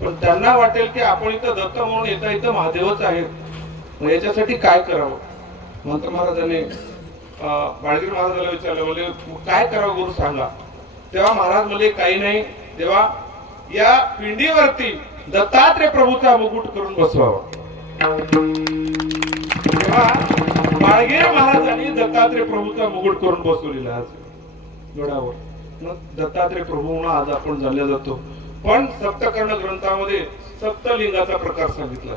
पण त्यांना वाटेल की आपण इथं दत्त म्हणून येता इथं महादेवच आहेत, मग याच्यासाठी काय करावं? मंत्र महाराजांनी बाळगीर महाराजाला विचारलं, म्हणजे काय करावं गुरु सांगा. तेव्हा महाराज म्हणजे काही नाही, तेव्हा या पिंडीवरती दत्तात्रय प्रभूचा मुकुट करून बसवावा. तेव्हा बाळगीर महाराजांनी दत्तात्रय प्रभूचा मुकुट करून बसवलेला आज गडावर. दत्तात्रय प्रभू म्हणून आज आपण जाणले जातो. पण सप्तकर्ण ग्रंथामध्ये सप्तलिंगाचा प्रकार सांगितला.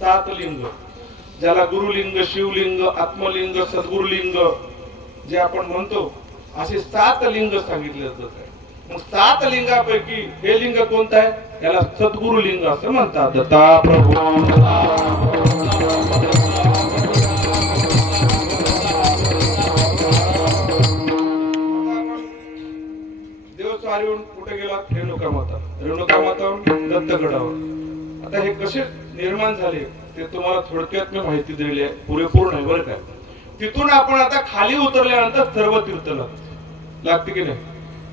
7 लिंग, ज्याला गुरुलिंग, शिवलिंग, आत्मलिंग, सद्गुरुलिंग जे आपण म्हणतो, असे 7 लिंग सांगितले जातात. मग 7 लिंगापैकी हे लिंग कोणतं आहे? त्याला सद्गुरु लिंग असं म्हणतात. दत्ता प्रभू देवस्वारीहून कुठे गेला? रेणुका माता. रेणुका माता दत्तगडावर. आता हे कसे निर्माण झाले ते तुम्हाला थोडक्यात मी माहिती दिली आहे, पुरेपूर नाही बरं काय. तिथून आपण आता खाली उतरल्यानंतर सर्व तीर्थ लागते की नाही?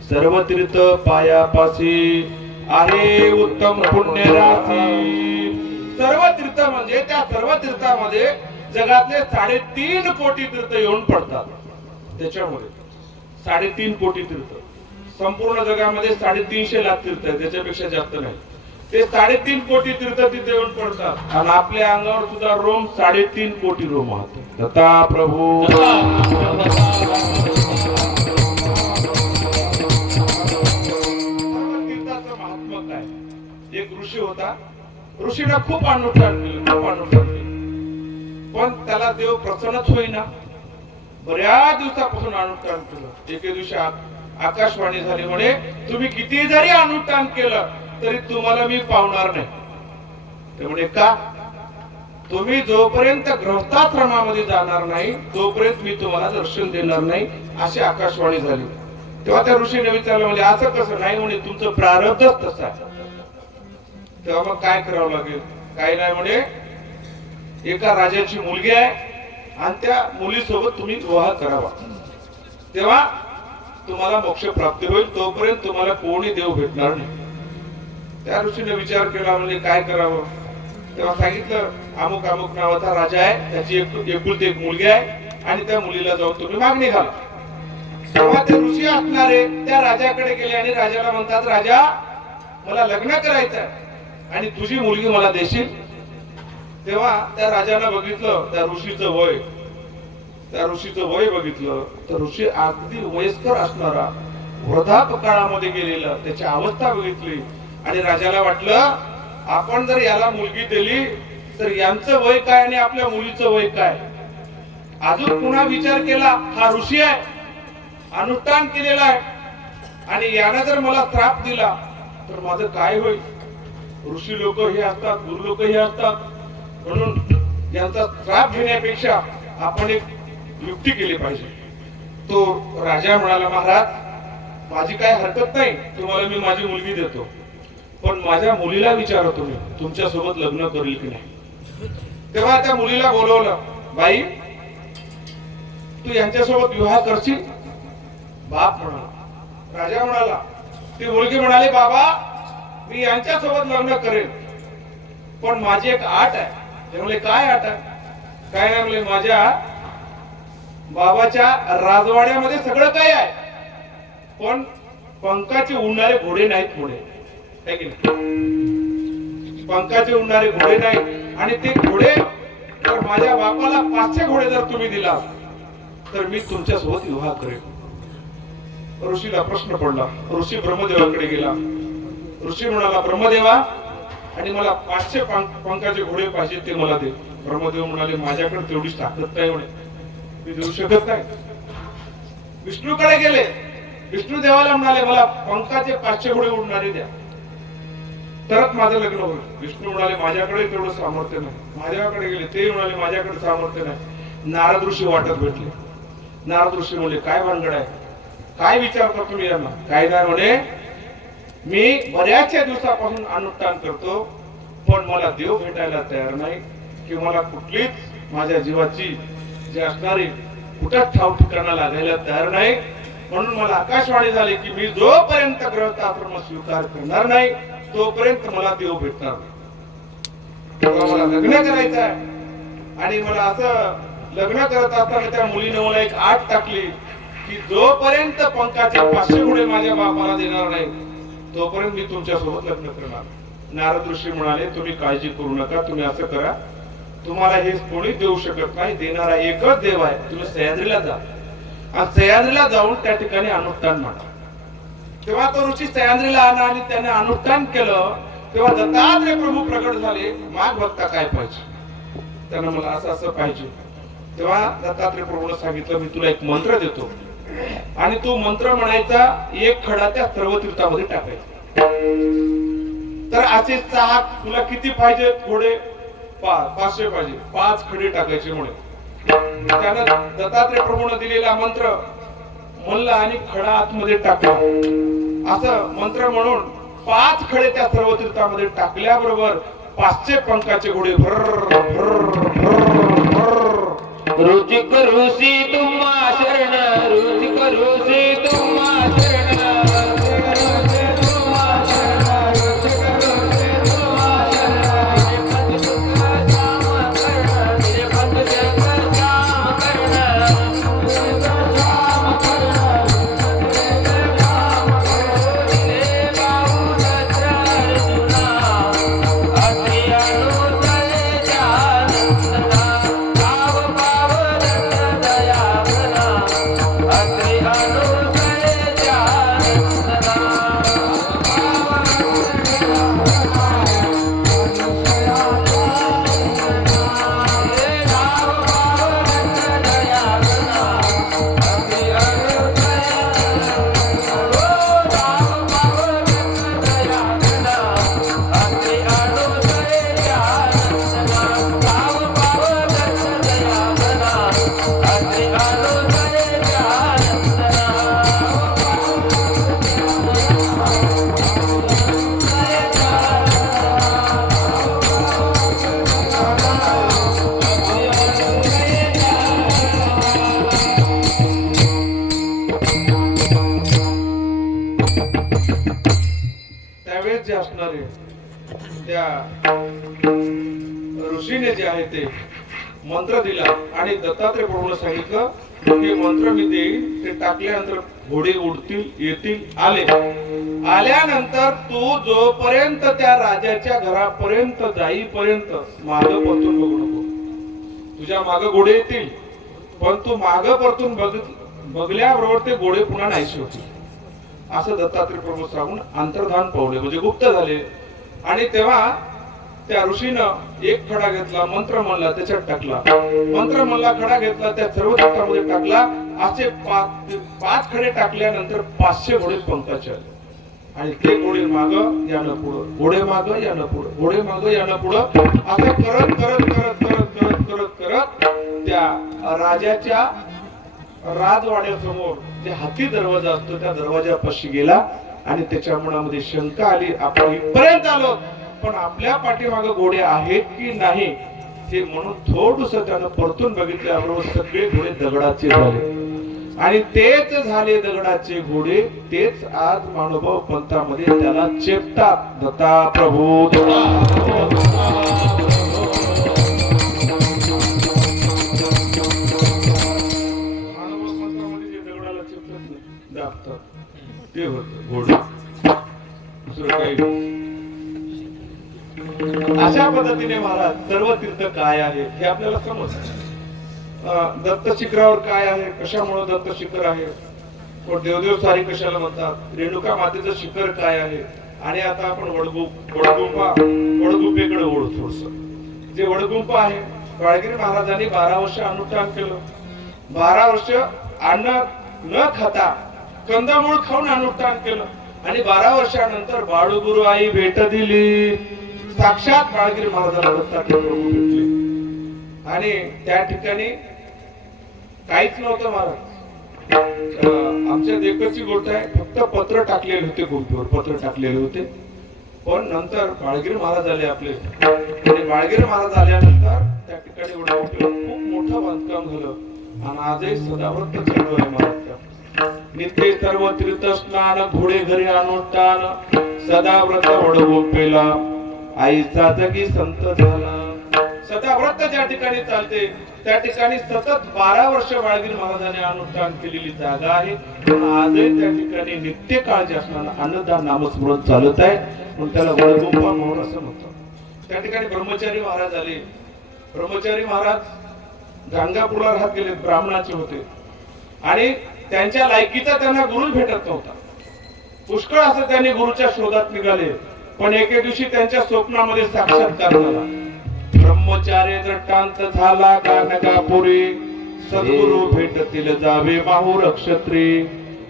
सर्व तीर्थ पायापाशी आहे उत्तम पुण्य राशी. सर्व तीर्थ म्हणजे त्या सर्व तीर्थामध्ये जगातले 3.5 कोटी तीर्थ येऊन पडतात. त्याच्यामध्ये 3.5 कोटी तीर्थ, संपूर्ण जगामध्ये 350 लाख तीर्थ आहे, त्याच्यापेक्षा जास्त नाही. ते 3.5 कोटी तीर्थ तिथे येऊन पडतात आणि आपल्या अंगावर सुद्धा रोम 3.5 कोटी रोम आहेत. दत्ता प्रभू तीर्थाचं महात्मा काय. एक ऋषी होता, ऋषीला खूप अनुष्ठान केलं, खूप अनुष्ठान केलं, पण त्याला देव प्रसन्नच होईना. बऱ्याच दिवसापासून अनुष्ठान केलं. एके दिवशी आकाशवाणी झाली, म्हणे तुम्ही किती जरी अनुष्ठान केलं तरी तुम्हाला मी पावणार नाही. ते म्हणे का. तुम्ही जोपर्यंत गृहस्थाश्रमामध्ये जाणार नाही तोपर्यंत मी तुम्हाला दर्शन देणार नाही, अशी आकाशवाणी झाली. तेव्हा त्या ऋषीने विचारलं, म्हणजे असं कसं. नाही म्हणे, तुमचं प्रारब्धच तसं आहे. तेव्हा मग काय करावं लागेल. काही नाही म्हणे, एका राजाची मुलगी आहे आणि त्या मुलीसोबत तुम्ही विवाह करावा, तेव्हा तुम्हाला मोक्ष प्राप्ती होईल, तोपर्यंत तुम्हाला कोणी देव भेटणार नाही. त्या ऋषीने विचार केला, म्हणजे काय करावं. तेव्हा सांगितलं, अमुक अमुक नावाचा राजा आहे, त्याची एकुलती एक मुलगी आहे आणि त्या मुलीला जाऊन तुम्ही मागणी घाला. तेव्हा ते ऋषी असणारे त्या राजाकडे गेले आणि राजाला म्हणतात, राजा मला लग्न करायचं आहे आणि तुझी मुलगी मला देशील. तेव्हा त्या राजाला बघितलं त्या ऋषीचं वय, त्या ऋषीचं वय बघितलं तर ऋषी अगदी वयस्कर असणारा, वृद्धापकाळामध्ये गेलेला, त्याची अवस्था बघितली आणि राजाला वाटलं, आपण जर याला मुलगी दिली तर यांचं वय काय आणि आपल्या मुलीचं वय काय. अजून पुन्हा विचार केला, हा ऋषी आहे, अनुष्ठान केलेला आहे आणि यानं जर मला श्राप दिला तर माझं काय होईल. ऋषी लोक हे असतात, गुरु लोक हे असतात, म्हणून यांचा श्राप घेण्यापेक्षा आपण एक युक्ती केली पाहिजे. तो राजा म्हणाला, महाराज माझी काय हरकत नाही, तुम्हाला मी माझी मुलगी देतो, पण माझ्या मुलीला विचारा तुम्ही तुमच्या सोबत लग्न करेल की नाही. तेव्हा त्या मुलीला बोलवलं, बाई तू यांच्यासोबत विवाह करशील. बाप म्हणाला, राजा म्हणाला. ती मुलगी म्हणाली, बाबा मी यांच्यासोबत लग्न करेन, पण माझी एक आट आहे. ते म्हणले, काय आट आहे. काय नाही म्हणले, माझ्या बाबाच्या राजवाड्यामध्ये सगळं काही आहे, पण पंखाचे उडणारे घोडे नाहीत पुढे. पंखाचे उडणारे घोडे नाही, आणि ते घोडे तर माझ्या बापाला 500 घोडे जर तुम्ही दिला तर मी तुमच्या सोबत विवाह करेन. ऋषीला प्रश्न पडला. ऋषी ब्रह्मदेवाकडे गेला. ऋषी म्हणाला, ब्रह्मदेवा आणि मला 500 पंखाचे घोडे पाहिजे, ते मला दे. ब्रह्मदेव म्हणाले, माझ्याकडे तेवढी ताकद नाही म्हणे, मी देऊ शकत नाही. विष्णूकडे गेले. विष्णू देवाला म्हणाले, मला पंखाचे 500 घोडे उडणारे द्या, तरच माझं लग्न होईल. विष्णू म्हणाले, माझ्याकडे तेवढं सामर्थ्य नाही. महादेवाकडे गेले. ते म्हणाले, माझ्याकडे सामर्थ्य नाही. नारद ऋषी वाटत भेटले. नारद ऋषी म्हणले, काय भानगड आहे, काय विचारता तुम्ही यांना. काय नाही म्हणे, मी बऱ्याचशा दिवसापासून अनुष्ठान करतो, पण मला देव भेटायला तयार नाही, की मला कुठलीच माझ्या जीवाची जी असणारी कुठंच ठाव ठिकाणा लागायला तयार नाही. म्हणून मला आकाशवाणी झाली की मी जोपर्यंत गृहस्थाश्रम स्वीकार करणार नाही तोपर्यंत मला देव भेटणार नाही. तेव्हा मला लग्न करायचं आहे आणि मला असं लग्न करत असताना त्या मुलीने मला एक आट टाकली की जोपर्यंत पंखाचे 500 घोडे माझ्या बापाला देणार नाही तोपर्यंत मी तुमच्या सोबत लग्न करणार. नारद ऋषी म्हणाले, तुम्ही काळजी करू नका, तुम्ही असं करा, तुम्हाला हे कोणी देऊ शकत नाही, देणारा एकच देव आहे. तुम्ही सह्याद्रीला जा आणि सह्याद्रीला जाऊन त्या ठिकाणी अनुष्ठान मांडा. तेव्हा तो ऋषी सह्याद्रीला आला आणि त्याने अनुष्ठान केलं. तेव्हा दत्तात्रय प्रभू प्रगट झाले. माग बघता काय पाहिजे, त्यानं मला असं असं पाहिजे. तेव्हा दत्तात्रय प्रभूने सांगितलं, मी तुला एक मंत्र देतो आणि तो मंत्र म्हणायचा, एक खडा त्या सर्व तीर्थामध्ये टाकायचा. तर असे 6 तुला किती पाहिजे घोडे, 500 पाहिजे, 5 खडे टाकायचे म्हणे. त्यानं दत्तात्रय प्रभूने दिलेला मंत्र म्हणला आणि खडा आतमध्ये टाकला. असं मंत्र म्हणून 5 खडे त्या सर्व तीर्थामध्ये टाकल्याबरोबर 500 पंखाचे घोडे भर रुचिक ऋषी तुम्हा शरण, रुचिक ऋषी तुम्हा शरण, त्या ऋषीने जे आहे ते मंत्र दिला आणि दत्तात्रय प्रभूने सांगितलं हे मंत्र मी देईन, ते टाकल्यानंतर घोडे उडतील, येतील, आल्यानंतर तू जोपर्यंत त्या राजाच्या घरापर्यंत जाईपर्यंत मागं परतून बघू नको. तुझ्या मागं घोडे येतील, पण तू मागं परतून बघल्याबरोबर ते घोडे पुन्हा नाहीसे होतील. असं दत्तात्रय प्रभू सांगून अंतर्धान पावले, म्हणजे गुप्त झाले. आणि तेव्हा त्या ऋषीनं एक खडा घेतला, मंत्र म्हणला, त्याच्यात टाकला, मंत्र म्हणला, खडा घेतला, त्या सर्व दत्तामध्ये टाकला. असे पाच खडे टाकल्यानंतर 500 घोडे पंखाचे आले. आणि ते घोडे मागं यानं पुढं, घोडे मागं यानं पुढं, घोडे मागं यानं पुढं, असं करत करत करत करत करत करत करत त्या राजाच्या राजवाड्यासमोर जे हाती दरवाजा असतो त्या दरवाजापाशी गेला. आणि त्याच्या मनामध्ये शंका आली, आपण इथपर्यंत आलो, पण आपल्या पाठीमागे घोडे आहेत की नाही हे म्हणून थोडस त्यानं परतून बघितल्याबरोबर सगळे घोडे दगडाचे झाले. आणि तेच झाले दगडाचे घोडे, तेच आज महानुभाव पंथामध्ये त्याला चेपतात. दत्ता प्रभू ते होत घोडे, दुसरं काही. अशा पद्धतीने महाराज सर्व तीर्थ काय आहे हे आपल्याला समजतं. दत्त शिखरावर काय आहे, कशामुळे दत्त शिखर आहे, देवदेव सारी कशाला म्हणतात, रेणुका मातेचं शिखर काय आहे. आणि आता आपण वडगुंपेकडे ओढू थोडस. जे वडगुंपा आहे, काळगिरी महाराजांनी 12 वर्ष अनुष्ठान केलं. 12 वर्ष अन्न न खाता कंदमूळ खाऊन अनुष्ठान केलं. आणि 12 वर्षानंतर बाळूगुरु आई भेट दिली. साक्षात काळगिरी महाराजांना दत्तात्रय प्रभू भेटले. आणि त्या ठिकाणी काहीच नव्हतं महाराज. आमच्या देवची गोष्ट आहे, फक्त पत्र टाकलेले होते, गुंफेवर पत्र टाकलेले होते. पण नंतर बाळगिरी महाराज आले आपले. आणि बाळगिरी महाराज आल्यानंतर त्या ठिकाणी खूप मोठं बांधकाम झालं. आणि आजही सदाव्रत चालू आहे महाराज. नित्य सर्व तीर्थ स्नान, घोडे घरी अनुष्ठान, सदाव्रत वडगुंपेला आईचा जगी संत झाला. सदाव्रत ज्या ठिकाणी चालते त्या ठिकाणी सतत 12 वर्ष बाळगिरी महाराजांनी अनुष्ठान केलेली जागा आहे. आजही त्या ठिकाणी नित्य काळजी असताना अन्नदान नामस्मरण चालत आहे, म्हणून त्याला वडगुंपा म्हणून असं म्हणतात. त्या ठिकाणी ब्रह्मचारी महाराज आले. ब्रह्मचारी महाराज गाणगापूरला राहत गेले, ब्राह्मणाचे होते. आणि त्यांच्या लायकीचा त्यांना गुरु भेटत नव्हता. पुष्कळ असं त्यांनी गुरुच्या शोधात निघाले. पण एके दिवशी त्यांच्या स्वप्नामध्ये साक्षात्कार झाला. ब्रह्मचार्य दृष्टांत झाला गाणगापुरी, सद्गुरु भेटतील जावे माहूर क्षत्री.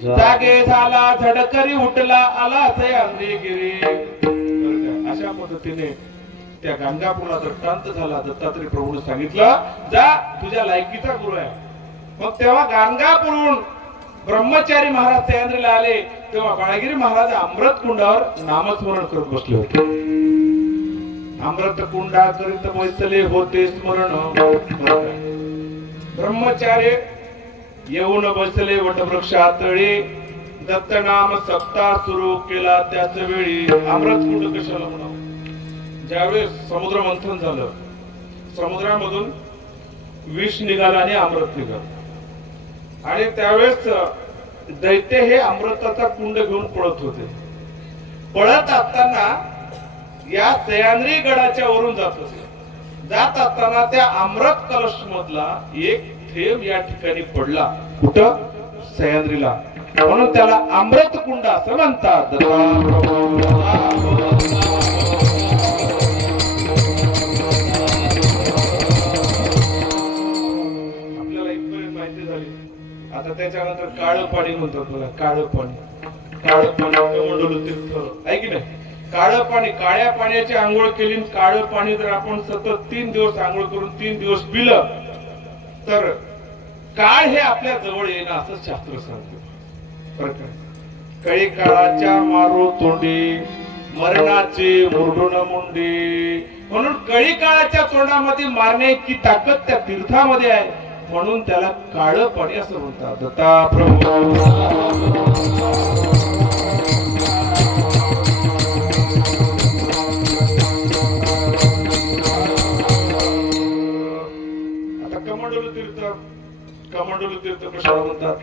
जागे झाला झडकरी उठला आला सह्याद्री गिरी. अशा पद्धतीने त्या गाणगापूरला दृष्टांत झाला. दत्तात्रय प्रभूने सांगितलं, जा तुझ्या लायकीचा गुरु आहे. मग तेव्हा गाणगापूरहून ब्रह्मचारी महाराज सह्याद्रीला आले. तेव्हा बाळगिरी महाराज अमृत कुंडावर नामस्मरण करत बसले होते. अमृत कुंडा करीत बैसले होते स्मरण. ब्रह्मचार्य येऊन बसले वटवृक्षातळी. दत्त नाम सप्ताह सुरू केला त्याच वेळी. अमृत कुंड कशाला म्हणावं? ज्यावेळेस समुद्र मंथन झालं, समुद्रामधून विष निघाला आणि अमृत निघालं. आणि त्यावेळेस दैत्य हे अमृताचा कुंड घेऊन पळत होते. पळत असताना या सह्याद्री गडाच्या वरून जात होते. जात असताना त्या अमृत कलश मधला एक थेंब या ठिकाणी पडला. कुठं? सह्याद्रीला. म्हणून त्याला अमृत कुंड असं म्हणतात. आपल्याला इथपर्यंत माहिती झाली. आता त्याच्यानंतर काळं पाणी म्हणतात बघा. काळं पाणी, काळं पाणी कमंडलू तीर्थ आहे की नाही? काळं पाणी, काळ्या पाण्याची आंघोळ केली. काळं पाणी जर आपण सतत 3 दिवस आंघोळ करून 3 दिवस पिलं तर काळ हे आपल्या जवळ येणं असं शास्त्र सांगते. कळी काळाच्या मारू तोंडी मरणाची मुरडून मुंडी. म्हणून कळी काळाच्या तोंडामध्ये मारण्याची ताकद त्या तीर्थामध्ये आहे. म्हणून त्याला काळं पाणी असं म्हणतात. दत्ता प्रभू कमंडलू तीर्थ कशाला म्हणतात?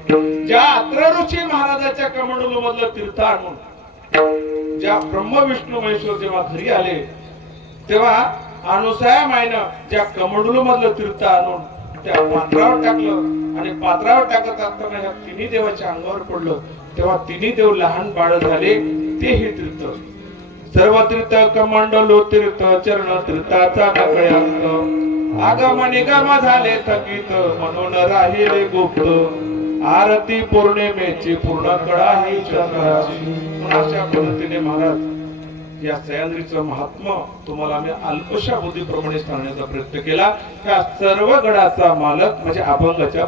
ज्या अत्र ऋषी महाराजाच्या कमंडलू मधलं तीर्थ आणून ज्या ब्रह्म विष्णू महेश्वर जेव्हा घरी आले तेव्हा अनुसया मायनं ज्या कमंडलू मधलं तीर्थ आणून त्या पात्रावर टाकलं आणि पात्रावर टाकत असताना ह्या तिन्ही देवाच्या अंगावर पडलं तेव्हा तिन्ही देव लहान बाळ झाले. ते हे तीर्थ सर्व तीर्थ कमंडलू तीर्थ चरण तीर्थाचा नकळ्यांत आगम निगम झाले थकीत म्हणून राहिले गुप्त आरती पौर्णिमेची पूर्ण कळा ही चंद्राची. अशा पद्धतीने महाराज या सह्याद्रीचं महात्म्य तुम्हाला आम्ही अल्पशा बुद्धीप्रमाणे सांगण्याचा प्रयत्न केला. त्या सर्व गडाचा मालक म्हणजे अभंगाच्या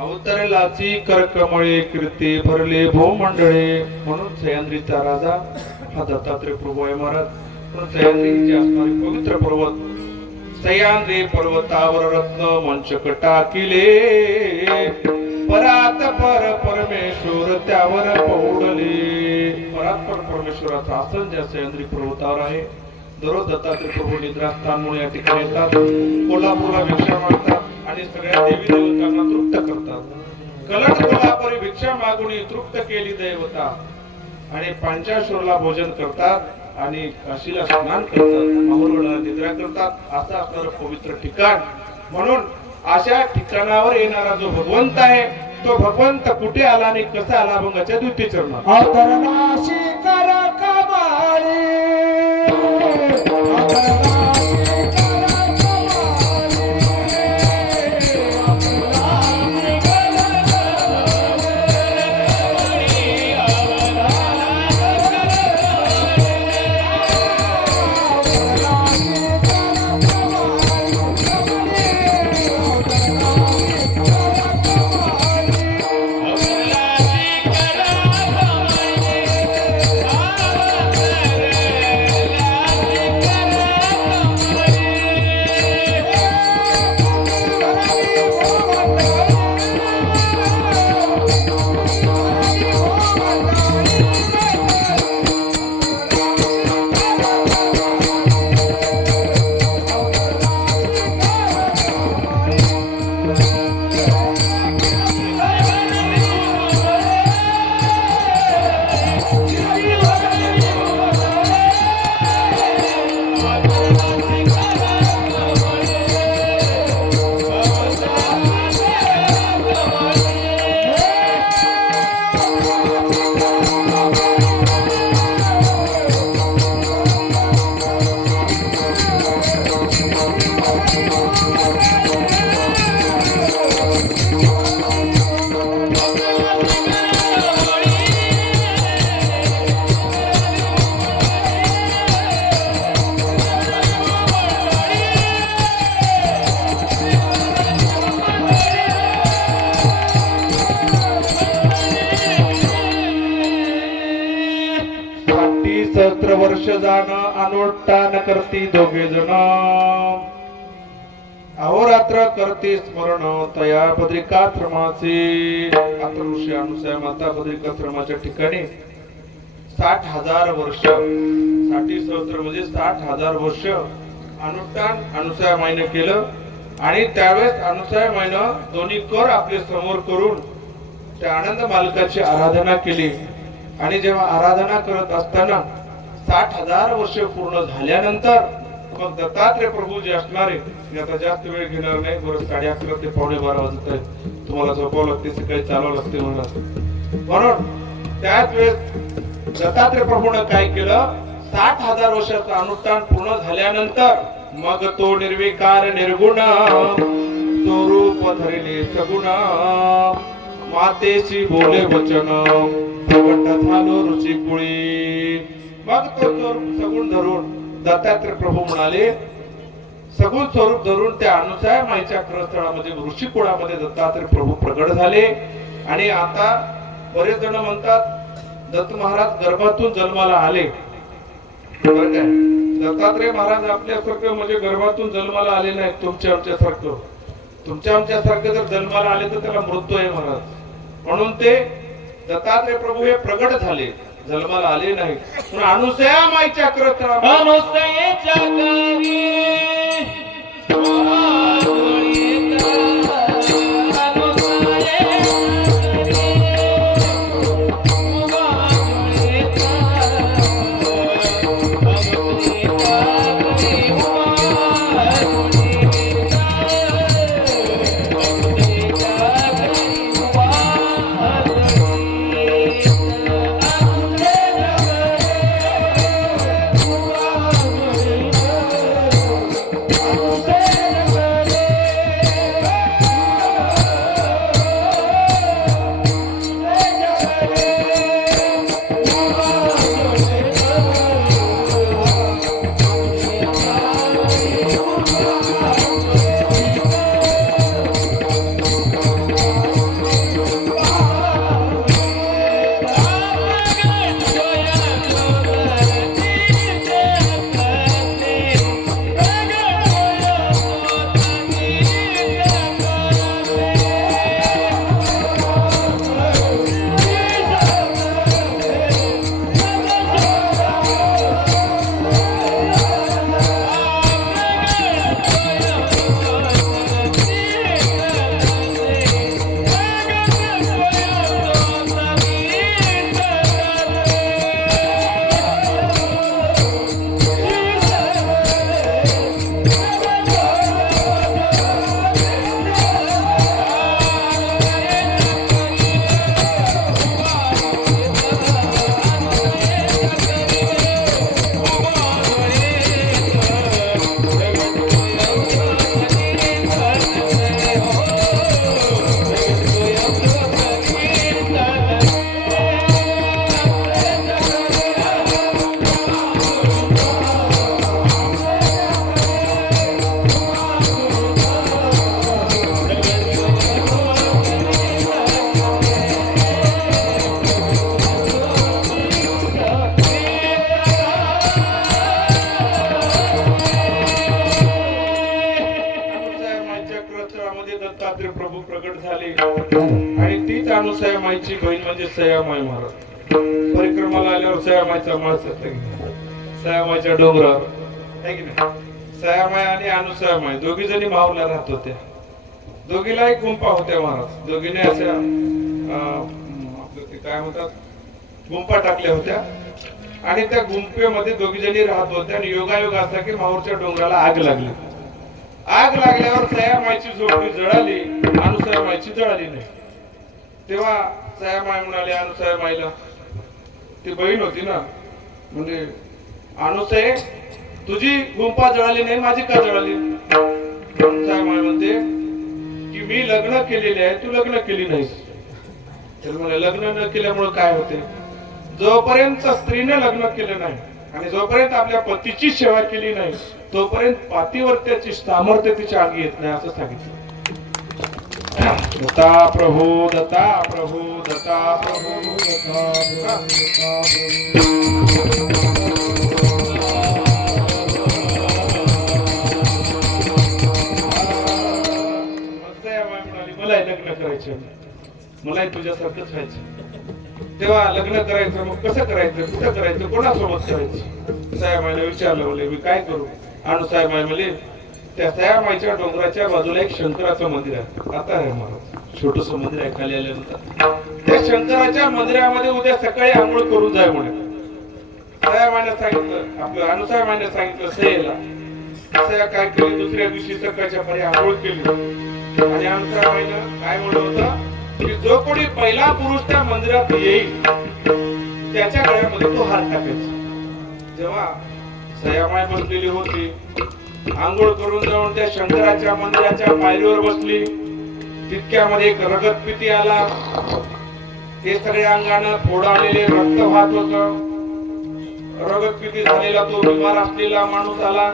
अवतरलाची करकमळे कीर्ती भरले भूमंडळे. म्हणून सह्याद्रीचा राजा हा दत्तात्रय प्रभू आहे महाराज. म्हणून सह्याद्रीचे असणारे पवित्र पर्वत सह्याद्री पर्वतावर रत्न मंचक टाकिले परात पर परमेश्वर त्यावर पौडले. परात पर परमेश्वराचा आसन ज्या सह्याद्री पर्वतावर आहे. दररोज दत्तात्रय प्रभू निद्रास्थान म्हणून या ठिकाणी येतात. कोल्हापूरला भिक्षा मागतात आणि सगळ्या देवी देवतांना तृप्त करतात. कलट कोल्हापुरी भिक्षा मागून तृप्त केली दैवता आणि पांचाशोरला भोजन करतात आणि काशीला स्नान करतात. माहुरला निद्रा करतात. असं असणारं पवित्र ठिकाण. म्हणून अशा ठिकाणावर येणारा जो भगवंत आहे तो भगवंत कुठे आला आणि कसा आला अभंगाच्या द्वितीय चरणात. अवतरणाशी कर कमाली जाण अनुष्ठान करती दोघे जण अहोरात्र करते स्मरण तया बद्रिकाश्रमाचे. आता ऋषी अनुसूया माता बद्रिकाश्रमाच्या ठिकाणी 60,000 वर्ष 60 सहस्त्र म्हणजे 60,000 वर्ष अनुष्ठान अनुसूया माईने केलं. आणि त्यावेळेस अनुसूया माईनं दोन्ही कर आपले समोर करून त्या आनंद मालकाची आराधना केली. आणि जेव्हा आराधना करत असताना 60,000 वर्ष पूर्ण झाल्यानंतर मग दत्तात्रय प्रभू जे असणारे, मी आता जास्त वेळ घेणार नाही, बरं 11:30 ते 11:15 वाजत आहे, तुम्हाला झोपावं लागते, सकाळी चालावं लागते म्हणून त्याच वेळेस दत्तात्रय प्रभूनं काय केलं, 60,000 वर्षाचं अनुष्ठान पूर्ण झाल्यानंतर मग तो निर्विकार निर्गुण स्वरूप धरिले सगुण मातेची बोले वचन प्रकट झालो रुची कुळी. मग तो सगुण धरून दत्तात्रय प्रभू म्हणाले, सगुण स्वरूप धरून त्या अनुसूया माईच्या क्रस्थळामध्ये ऋषी कुळामध्ये दत्तात्रय प्रभू प्रगट झाले. आणि आता बरेच जण म्हणतात दत्त महाराज गर्भातून जन्माला आले. बरं काय, दत्तात्रय महाराज आपल्यासारखं म्हणजे गर्भातून जन्माला आले नाहीत. तुमच्या आमच्यासारखं जर जन्माला आले तर त्याला मृत्यू आहे महाराज. म्हणून ते दत्तात्रय प्रभू हे प्रगट झाले, जन्माला आले नाही. पण अनुसूया माईच्या क्रस्थळामध्ये अनुसूयेच्या घरी दत्तात्रय प्रभू प्रगट झाले. आणि तीच अनुसूया माईची बहीण म्हणजे सयामाई महाराज. परिक्रमाला आल्यावर सयामाईचा माळस सयामाईच्या डोंगरावर आहे की नाही, सयामाई आणि अनुसूया माई दोघी जणी माऊला राहत होत्या. दोघीला एक गुंफा होत्या महाराज. दोघीने अशा आपलं ते काय म्हणतात गुंफा टाकल्या होत्या. आणि त्या गुंफेमध्ये दोघी जणी राहत होत्या. आणि योगायोग असा की माहूरच्या डोंगराला आग लागली. आग लागल्यावर सयामाईची झोपडी जळाली, अनुसूया माईची जळाली नाही. तेव्हा सयामाई म्हणाले अनुसूया माईला, ती बहीण होती ना, म्हणजे अनुसूये तुझी गुंफा जळाली नाही, माझी का जळाली? अनुसूया माई म्हणते की मी लग्न केलेले आहे, तू लग्न केली नाहीस. तर म्हणे लग्न न केल्यामुळे काय होते, जोपर्यंत स्त्रीने लग्न केलं नाही आणि जोपर्यंत आपल्या पतीची सेवा केली नाही तोपर्यंत पातिव्रत्याची सामर्थ्य तिच्या अंगी येत नाही असं सांगितलं. दत्ता प्रभू दत्ता प्रभू दत्ता प्रभू दत्ता प्रभू दत्ता प्रभू इच्छा नाही, मलाही तुझ्यासारखंच व्हायचं. तेव्हा लग्न करायचं, मग कसं करायचं, कुठं करायचं, कोणासोबत करायचं? सयामाईला विचारलं, बोले मी काय करू? आणि सयामाई म्हणले त्या सयामाईच्या डोंगराच्या बाजूला एक शंकराचं मंदिर आहे. आता आहे महाराज, छोटस मंदिर आहे खाली आल्यानंतर. त्या शंकराच्या मंदिरामध्ये उद्या सकाळी आंघोळ करून जाय म्हणे. सयामाईने सांगितलं, आपलं अनुसायमाईने सांगितलं सयेला. सया काय केली, दुसऱ्या दिवशी सकाळच्या परी आंघोळ केली. आणि अनुसायमाईनं काय म्हणलं होतं की जो कोणी पहिला पुरुष त्या मंदिरात येईल त्याच्या गळ्यामध्ये तो हार टाकायचा. जेव्हा सयामाई बसलेली होती, आंघोळ करून जाऊन त्या शंकराच्या मंदिराच्या पायरीवर बसली, तितक्यामध्ये एक रगतपिती आला. ते सगळे अंगानं फोडालेले रक्त वाहत होत. रगतपिती झालेला तो बिमार असलेला माणूस आला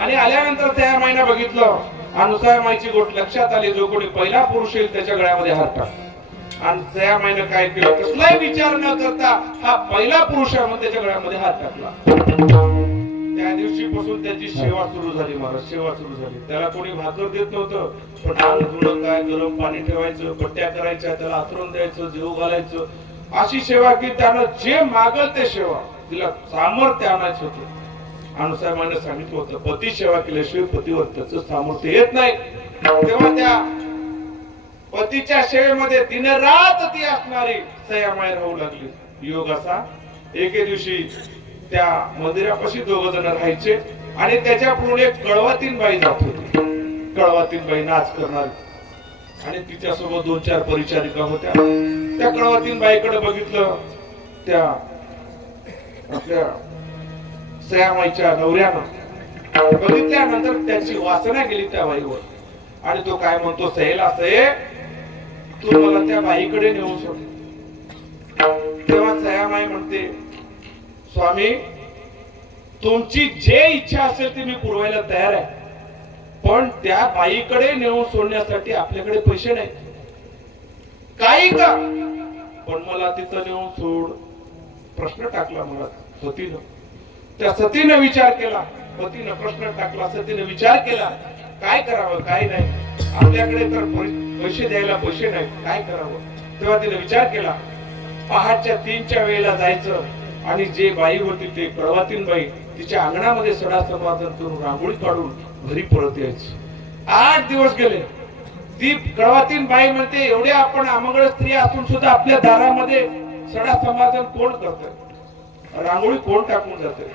आणि आल्यानंतर सयामाईने बघितलं, अनुसायमाईची गोष्ट लक्षात आली, जो कोणी पहिला पुरुष येईल त्याच्या गळ्यामध्ये हार टाक. आणि सयामाईने काय केलं, कसलाही विचार न करता हा पहिला पुरुष आहे म्हणून त्याच्या गळ्यामध्ये हात टाकला. त्या दिवशीपासून त्याची सेवा सुरू झाली महाराज, सेवा सुरू झाली. त्याला कोणी भाकर देत नव्हतं, पण अंग धुणं काय, गरम पाणी ठेवायचं, पट्ट्या करायच्या, त्याला आथरून द्यायचं, जेवू घालायचं, अशी सेवा की त्यानं जे मागल ते सेवा, तिला सामर्थ्य आणायचं होतं. अनुसायमाने सांगितलं होतं, पती सेवा केल्याशिवाय पतीवर त्याचं सामर्थ्य येत नाही. तेव्हा त्या पतीच्या सेवेमध्ये दिन रात ती असणारी सयामाई राहू लागली. योग असा एके दिवशी त्या मंदिरापाशी दोघ जण राहायचे आणि त्याच्या पुढे एक कळवातीन बाई जात होती. कळवातीन बाई नाच करणारी आणि तिच्यासोबत 2-4 परिचारिका होत्या. त्या कळवातीन बाईकडे बघितलं त्या आपल्या सयामाईच्या नवऱ्यानं. बघितल्यानंतर त्याची वासना गेली त्या बाईवर आणि तो काय म्हणतो, सयेला सये तू मला त्या बाईकडे नेऊन सोड. तेव्हा सयामाई म्हणते, स्वामी तुमची जे इच्छा असेल ती मी पुरवायला तयार आहे, पण त्या बाईकडे नेऊन सोडण्यासाठी आपल्याकडे पैसे नाही. काही का पण मला तिथं नेऊन सोड. प्रश्न टाकला मला सतीनं. त्या सतीनं विचार केला, पतीनं प्रश्न टाकला, सतीनं विचार केला काय करावं काय नाही, आपल्याकडे तर पैसे द्यायला पैसे नाही, काय करावं. तेव्हा तिने विचार केला, पहाटच्या 3च्या वेळेला जायचं आणि जे बाई होती ते कळवातीन बाई तिच्या अंगणामध्ये सडा समाधान करून रांगोळी काढून घरी परत यायचं. 8 दिवस गेले. ती कळवातीन बाई म्हणते, एवढ्या आपण आमंगळ स्त्री असून सुद्धा आपल्या दारामध्ये सडा समाधान कोण करत, रांगोळी कोण टाकून जाते,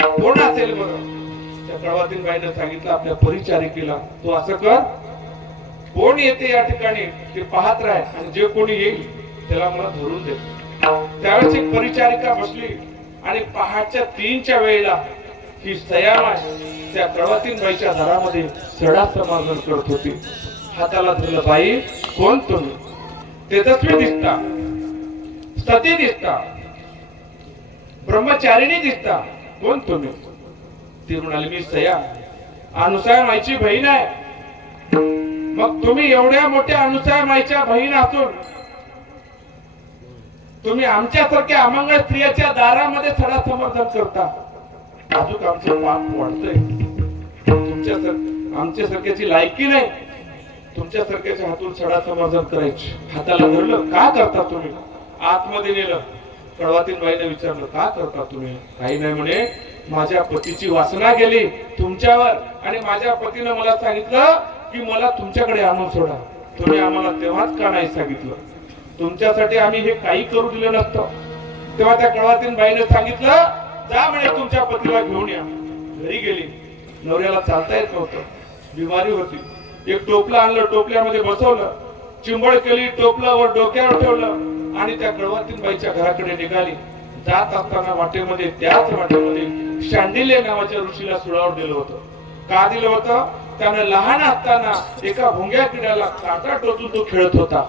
कोण असेल बरं. त्या कळवातीन बाईने सांगितलं आपल्या परिचारिकेला, तू असं कर, कोण येते या ठिकाणी ते पाहत राह आणि जे कोणी येईल त्याला मला धरून दे. त्यावेळेस एक परिचारिका बसली आणि पहाटच्या 3च्या वेळेला ही सयामाई त्या कळवातीन बाईच्या दारामध्ये सडा समाधान करत होती. हाताला धरलं, बाई कोण तुम्ही? तेजस्वी दिसता, सती दिसता, ब्रह्मचारिणी दिसता, कोण तुम्ही? ती म्हणाली, मी सया अनुसायमाईची बहीण आहे. मग तुम्ही एवढ्या मोठ्या अनुसायमाईच्या बहीण असून तुम्ही आमच्यासारख्या अमंगळ स्त्रियाच्या दारामध्ये सडा समर्थन करता, अजून आमचं पाप वाढतंय. आमच्यासारख्याची लायकी नाही तुमच्यासारख्याच्या हातून सडा समर्थन करायची. हाताला धरलं, का करता तुम्ही? आतमध्ये नेलं. कळवातीन बाईने विचारलं, का करता तुम्ही? काही नाही म्हणे, माझ्या पतीची वासना गेली तुमच्यावर आणि माझ्या पतीनं मला सांगितलं की मला तुमच्याकडे आणून सोडा. तुम्ही आम्हाला तेव्हाच का नाही सांगितलं? तुमच्यासाठी आम्ही हे काही करू दिलं नसतं. तेव्हा त्या कळवातीन बाईने सांगितलं, जा म्हणे तुमच्या पतीला घेऊन या. घरी गेली. नवऱ्याला चालता येत नव्हतं, बिमारी होती. एक टोपलं आणलं, टोपल्यामध्ये बसवलं, चिंबळ केली, टोपलं वर डोक्यावर ठेवलं आणि त्या कळवातीन बाईच्या घराकडे निघाली. जात असताना वाटेमध्ये, त्याच वाटेमध्ये शांडिल्य नावाच्या ऋषीला सुळावर दिलं होतं. का दिलं होतं? त्यानं लहान असताना एका भुंग्या किड्याला काटा टोचून तो खेळत होता.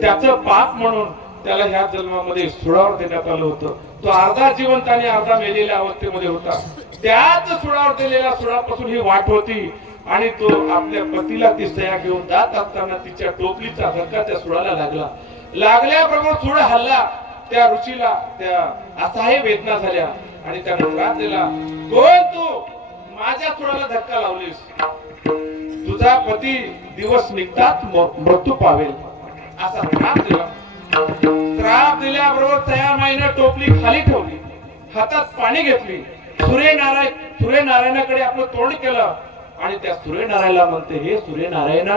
त्याचं पाप म्हणून त्याला ह्या जन्मामध्ये सुळावर देण्यात आलं होतं. तो अर्धा जिवंत आणि अर्धा मेलेल्या अवस्थेमध्ये होता. त्याच सुळावर दिलेल्या सुळापासून ही वाट होती आणि तो आपल्या पतीला ती सया घेऊन जात असताना तिच्या टोपलीचा धक्का त्या सुळाला लागला. लागल्याबरोबर सुळ हल्ला. त्या ऋषीला त्या असहाय्य वेदना झाल्या आणि त्याने त्रास दिला. कोण तू? माझ्या सुळाला धक्का लावलीस. तुझा पती दिवस निघतात मृत्यू पावेल. असा त्राप दिला. त्राप दिल्याबरोबर सयामाईनं टोपली खाली ठेवली, हातात पाणी घेतली, सूर्यनारायणाकडे आपलं तोंड केलं आणि त्या सूर्यनारायणाला म्हणते, हे सूर्यनारायणा,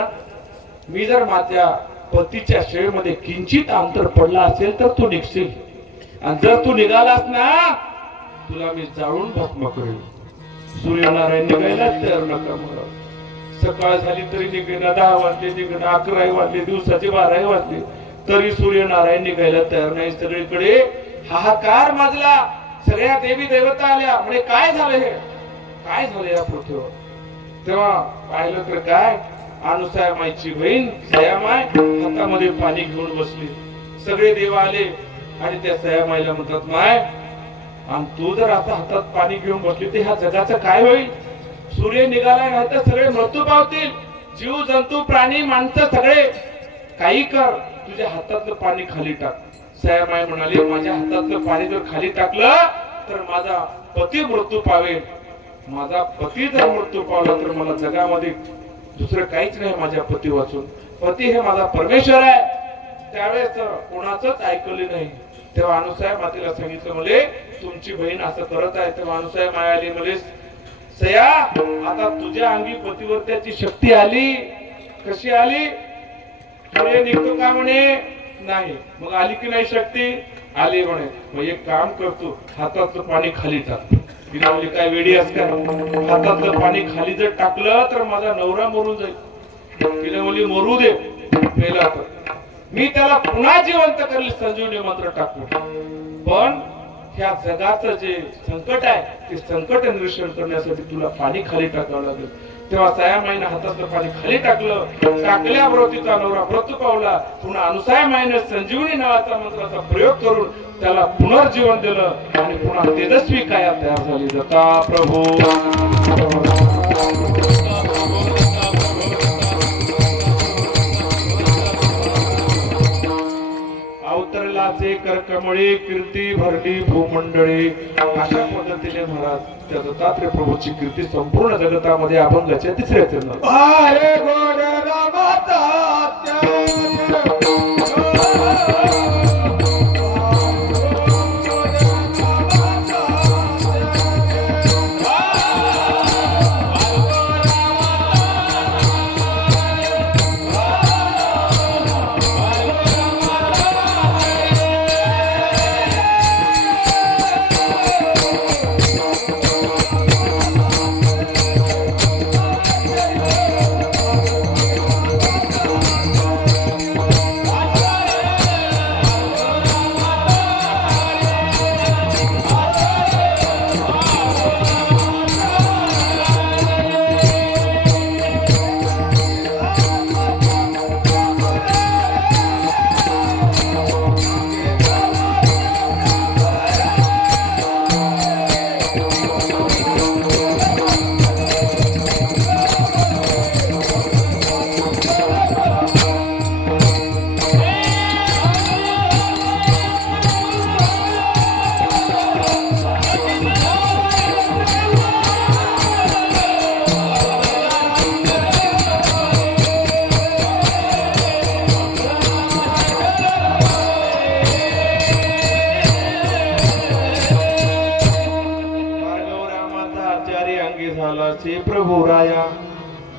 मी जर माझ्या पतीच्या शेळीमध्ये किंचित अंतर पडला असेल तर तू निघशील, आणि जर तू निघालास ना तुला मी जाळून भस्म करेल. सूर्यनारायण निघायला तयार नका मला. सकाळ झाली तरी निघेना, 10 वाजले निघेना, 11 वाजले, दिवसाचे 12 वाजले तरी सूर्यनारायण निघायला तयार नाही. सगळीकडे हाहाकार माजला. सगळ्या देवी देवता आल्या, म्हणजे काय झालं, हे काय झालं या पृथ्वीवर. तेव्हा पाहिलं तर काय, अनुसूयामाईची बहीण सयामाय हातामध्ये पाणी घेऊन बसली. सगळे देव आले आणि त्या सयामाईला म्हणतात, माय, आणि तू जर आता हातात पाणी घेऊन बसली तर ह्या जगाचं काय होईल. सूर्य निघाला नाही तर सगळे मृत्यू पावतील, जीव जंतू प्राणी माणसं सगळे. काही कर, तुझ्या हातातलं पाणी खाली टाक. सयामाई म्हणाली, माझ्या हातातलं पाणी जर खाली टाकलं तर माझा पती मृत्यू पावेल. माझा पती जर मृत्यू पावला तर मला जगामध्ये दुसरं काहीच नाही माझ्या पती वाचून. पती हे माझा परमेश्वर आहे. त्यावेळेस कोणाचंच ऐकले नाही. तेव्हा अनुसूया मातेला सांगितलं, मुले तुमची बहीण असं करत आहे. तेव्हा अनुसूया माय आली, मुले सया, आता तुझ्या अंगी पतिव्रत्याची शक्ती आली. कशी आली. सूर्य निघतो का म्हणे, नाही. मग आली की नाही शक्ती, आली म्हणे. मग एक काम करतो, हातातलं पाणी खाली टाक. तिला म्हणजे काय वेडी असं काय, हातातलं पाणी खाली जर टाकलं तर माझा नवरा मरून जाईल. तिला मुली मरू दे, मेला तर मी त्याला पुन्हा जिवंत करेल संजीवनी मंत्र टाकून. पण ह्या जगाचं जे संकट आहे ते संकट निरसन करण्यासाठी तुला पाणी खाली टाकावं लागेल. तेव्हा सयामाईनं हातातलं पाणी खाली टाकलं. टाकल्याबरोबर तिचा नवरा मृत्यू पावला. पुन्हा अनुसूयामाईनं संजीवनी नावाचा मंत्राचा प्रयोग करून त्याला पुनर्जीवन दिलं आणि पुन्हा तेजस्वी काया तयार झाली. दत्ता प्रभू अवतरलाचे कर्कमळी, कीर्ती भरली भूमंडळी. अशा पद्धतीने महाराज त्या दत्तात्रय प्रभूची कीर्ती संपूर्ण जगतामध्ये अभंगाच्या तिसऱ्या चरणात. हरे गोड रामाता प्रभू राया.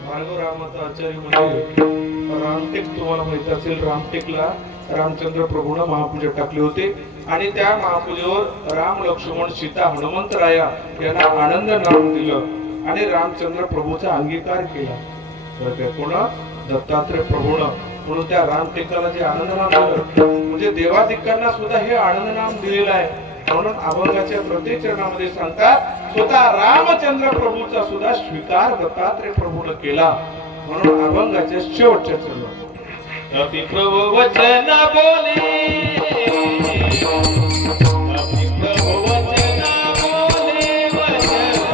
भार्गव रामाचा आचार्य म्हणजे रामटेक, तुम्हाला माहित असेल, रामटेकला रामचंद्र प्रभूने महापूजा टाकले होते आणि त्या महापूजेवर राम, लक्ष्मण, सीता, हनुमंत राया यांना आनंद नाम दिलं आणि रामचंद्र प्रभूचा अंगीकार केला. तर कोण, दत्तात्रय प्रभूनं. म्हणून त्या रामटेकाला जे आनंद नाम दिलं म्हणजे देवादिकांना सुद्धा हे आनंद नाम दिलेलं आहे. म्हणून अभंगाच्या प्रत्येक चरणामध्ये सांगतात, स्वतः रामचंद्र प्रभूचा सुद्धा स्वीकार दत्तात्रय प्रभूने केला. म्हणून अभंगाच्या शेवटच्या चरणात कपि प्रभु वचन बोले, कपि प्रभु वचन बोले, वचन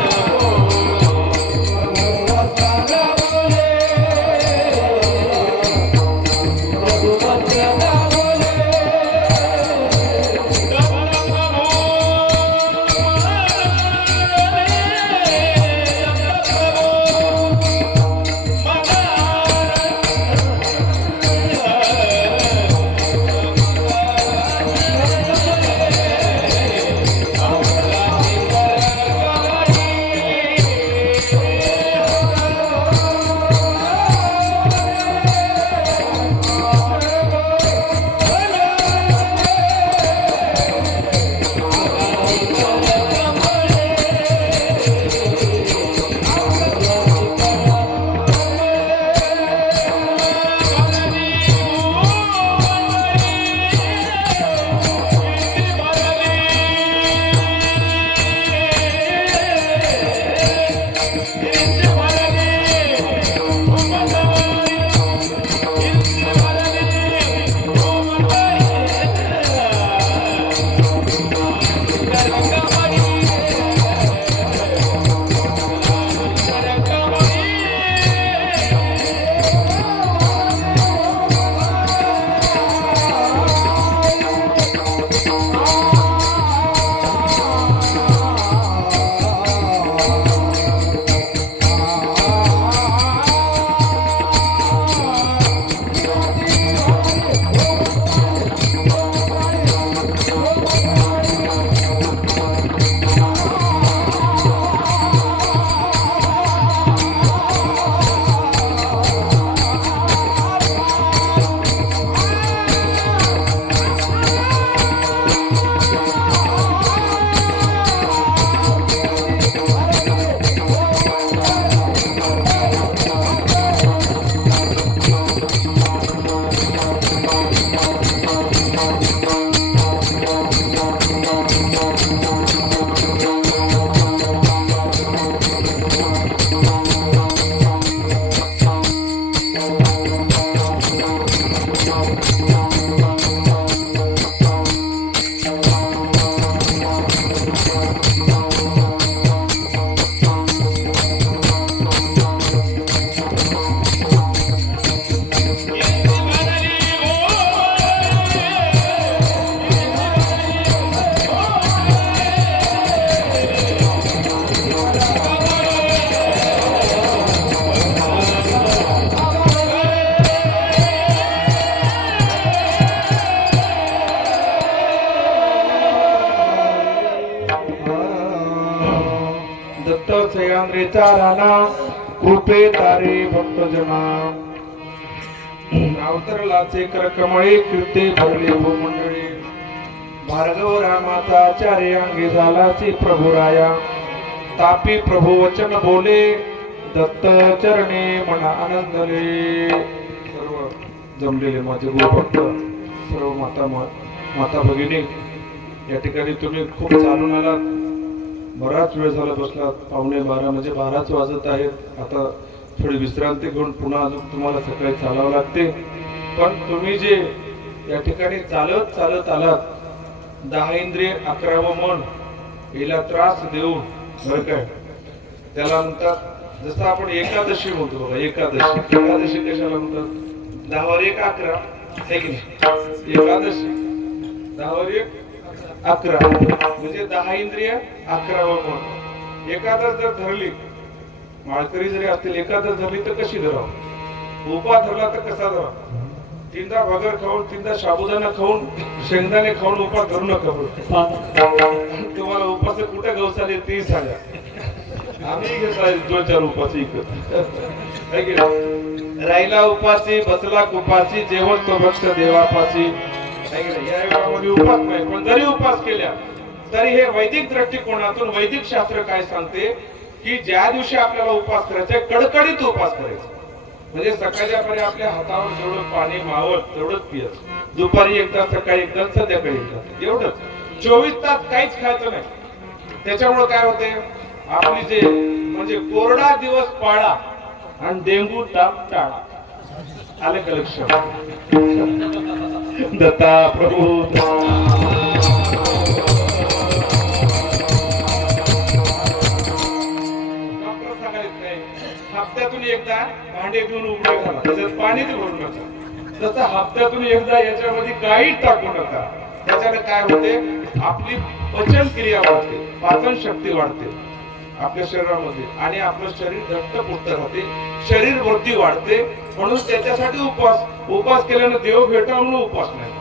राणीचा राणा कृपे तारे भक्तजना अवतरलाचे करकमळे कीर्ते भरले भूमंडळी भार्गव रामाचा चारे अंगी झालाची प्रभुराया तापी प्रभू वचन बोले दत्त चरणे मना आनंदले सर्व जमलेले माझे गुरुभक्त सर्व माता भगिनी या ठिकाणी तुम्ही खूप चालून आलात बराच वेळ झाला बसलात 11:15 म्हणजे 12च वाजत आहेत आता थोडी विश्रांती घेऊन पुन्हा अजून तुम्हाला सकाळी चालावं लागते पण तुम्ही जे या ठिकाणी चालत चालत आलात 10 इंद्रिय 11वं मन याला त्रास देऊन बरं काय त्याला म्हणतात जसं आपण एकादशी म्हणतो बघा एकादशी कशाला म्हणतात 10 वर 1 11 आहे की नाही एकादशी 10 वर 1 11 म्हणजे 10 इंद्रिय 11वं मन एकादश जर धरली माळकरी जरी असतील एकादश धरली तर कशी धरावं उपास धरला तर कसा धरावा 3दा भगर खाऊन 3दा साबुदाणा खाऊन शेंगदाणे खाऊन उपास धरू नका तुम्हाला उपास कुठे गवसाले ते सांगा आम्ही घेतला 2-4 उपास इकडे राहिला उपासी बसला कुपासी जेवण तो भक्त देवापासी या युगामध्ये उपास नाही पण जरी उपास केल्या तरी हे वैदिक दृष्टिकोनातून वैदिक शास्त्र काय सांगते की ज्या दिवशी आपल्याला उपास करायचा कडकडीत उपास करायचा म्हणजे सकाळच्या परी आपल्या हातावर जेवढं पाणी मावत तेवढंच पियच दुपारी एकदा सकाळी एकदा संध्याकाळी एकदा एवढंच 24 तास काहीच खायचं नाही त्याच्यामुळे काय होते आपली जे म्हणजे कोरडा दिवस पाळा आणि डेंगू ताप टाळा आले का लक्षात दत्ता प्रभू हप्त्यातून एकदा भांडे घेऊन उघडे घाला त्याच्यात पाणीच भरू नका तसं हप्त्यातून एकदा याच्यामध्ये काहीच टाकू नका त्याच्याने काय होते आपली पचन क्रिया वाढते पाचन शक्ती वाढते आपल्या शरीरामध्ये आणि आपलं शरीर धष्टपुष्ट राहते शरीर वृद्धी वाढते म्हणून त्याच्यासाठी उपास केल्यानं देव भेटा म्हणून उपास नाही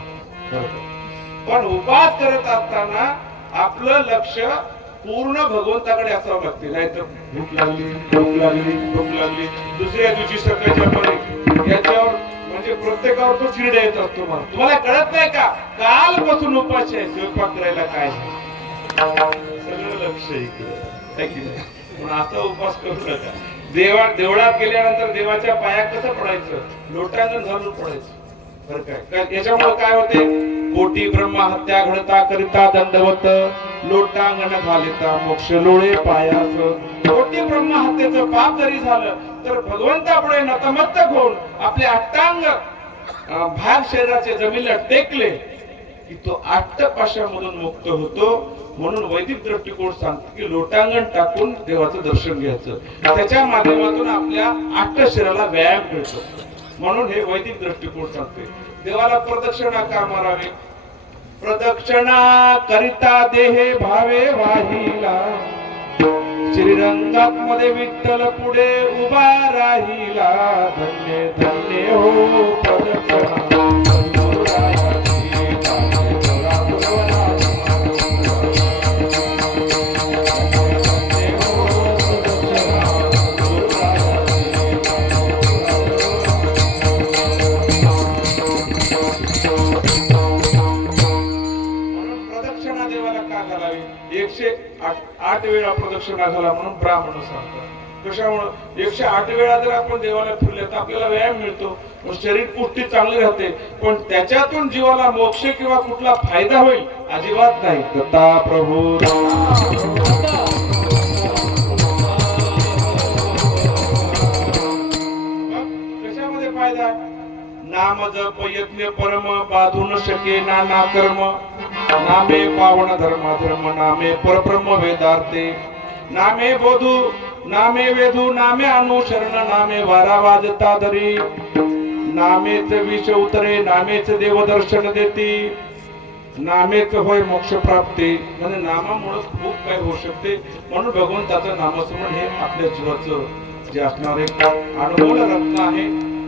पण उपास करत असताना आपलं लक्ष पूर्ण भगवंताकडे असावं लागते नाहीतर भूक लागली दुसऱ्या दिवशी सकाळच्या परी याच्यावर म्हणजे प्रत्येकावर तो चिरडा येत असतो तुम्हाला कळत नाही का कालपासून उपास आहे स्वयंपाक करायला काय सगळं लक्ष इकडे म्हणून असा उपास करू नका देवळात गेल्यानंतर देवाच्या पाया कसं पडायचं लोटांगण घालून पडायचं बरं काय याच्यामुळे काय होते कोटी ब्रह्म हत्या घडता करिता दंडवत लोटांगण घालिता मोक्ष लोळे पायास कोटी ब्रह्म हत्येचं पाप जरी झालं तर भगवंतापुढे नतमस्तक होऊन आपले अष्टांग भाग शरीराचे जमिनीला टेकले की तो अष्टपाशामधून मुक्त होतो म्हणून वैदिक दृष्टिकोन सांगतो की लोटांगण टाकून देवाचं दर्शन घ्यायचं त्याच्या माध्यमातून आपल्या अष्ट शरीराला व्यायाम मिळतो म्हणून हे वैदिक दृष्टिकोन सांगते देवाला प्रदक्षिणा का मारावी प्रदक्षिणा करिता देहे भावे वाहिला श्रीरंगात मध्ये विठ्ठल पुढे उभा राहिला धन्य धन्य हो प्रदक्षिणा घालावी 108 वेळा प्रदक्षिणा घाला म्हणून ब्राह्मण सांगतात कशामुळे 108 वेळा जर आपण देवाला फिरले तर आपल्याला व्यायाम मिळतो शरीर पुष्टी चांगली राहते पण त्याच्यातून जीवाला मोक्ष किंवा कुठला फायदा होईल अजिबात नाही दत्ता प्रभू कशामध्ये फायदा नाम जप यज्ञ परम बाधू न शके नाना कर्म नामे पावन धर्म नामे परब्रह्म वेदार्थे नामे बोधू नामे वेधू नामे अनुशरण नामे वारा वाजता धरी नामेच विष उतरे नामेच देव दर्शन देती नामेच होय मोक्ष प्राप्ती म्हणजे नामामुळे खूप काही होऊ शकते म्हणून भगवंताचं नामस्मरण हे आपल्या जीवाचं जे असणारे अनमोल रत्न आहे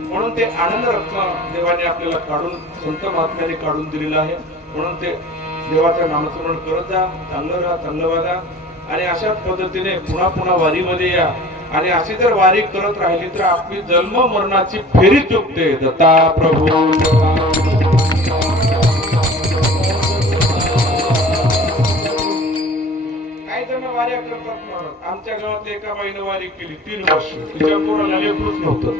म्हणून ते आनंद रत्न देवाने आपल्याला काढून संत महात्म्याने काढून दिलेलं आहे म्हणून ते देवाचं नामस्मरण करत जा चांगलं राहा चांगलं वागा आणि अशाच पद्धतीने पुन्हा पुन्हा वारीमध्ये या आणि अशी जर वारी करत राहिली तर आपली जन्म मरणाची फेरी चुकते. दत्ता प्रभू काही जण वाऱ्या करतात महाराज. आमच्या गावात एका बाईने वारी केली 3 वर्ष. तिच्या पोराला लेकरूच नव्हतं.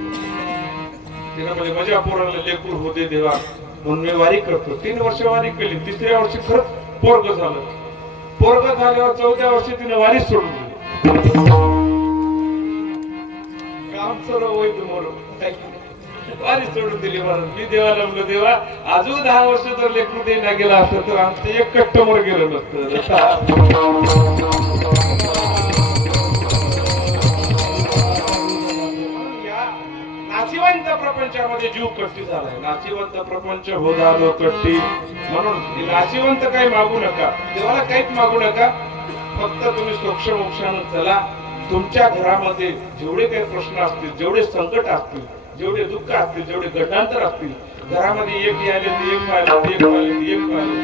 तिला म्हणजे माझ्या पोराला लेकूर होते देवा म्हणून मी वारी करतो. 3 वर्ष वारी केली. 3ऱ्या वर्षी खरंच पोरग झालं. पोरग झाल्यावर 4थ्या वर्षी तिने वारी सोडून दिली. काम सर्व वैध म्हणून वारी सोडून दिली. म्हणून मी देवाला म्हणलो देवा अजून 10 वर्ष जर लेकरू देईना गेला असतं तर आमचं एक कस्टमर गेलं नसतं. नाशिवंत प्रपंचामध्ये जीव कट्टी झालाय. नाशिवंत प्रपंच हो झालो कट्टी. म्हणून नाशिवंत काही मागू नका. देवाला काहीच मागू नका. फक्त तुम्ही सोक्ष मोक्षानं चला. तुमच्या घरामध्ये जेवढे काही प्रश्न असतील, जेवढे संकट असतील, जेवढे दुःख असतील, जेवढे गटांतर असतील, घरामध्ये एक आले तर एक पाहिलं, एक पाहिलं एक पाहिलं,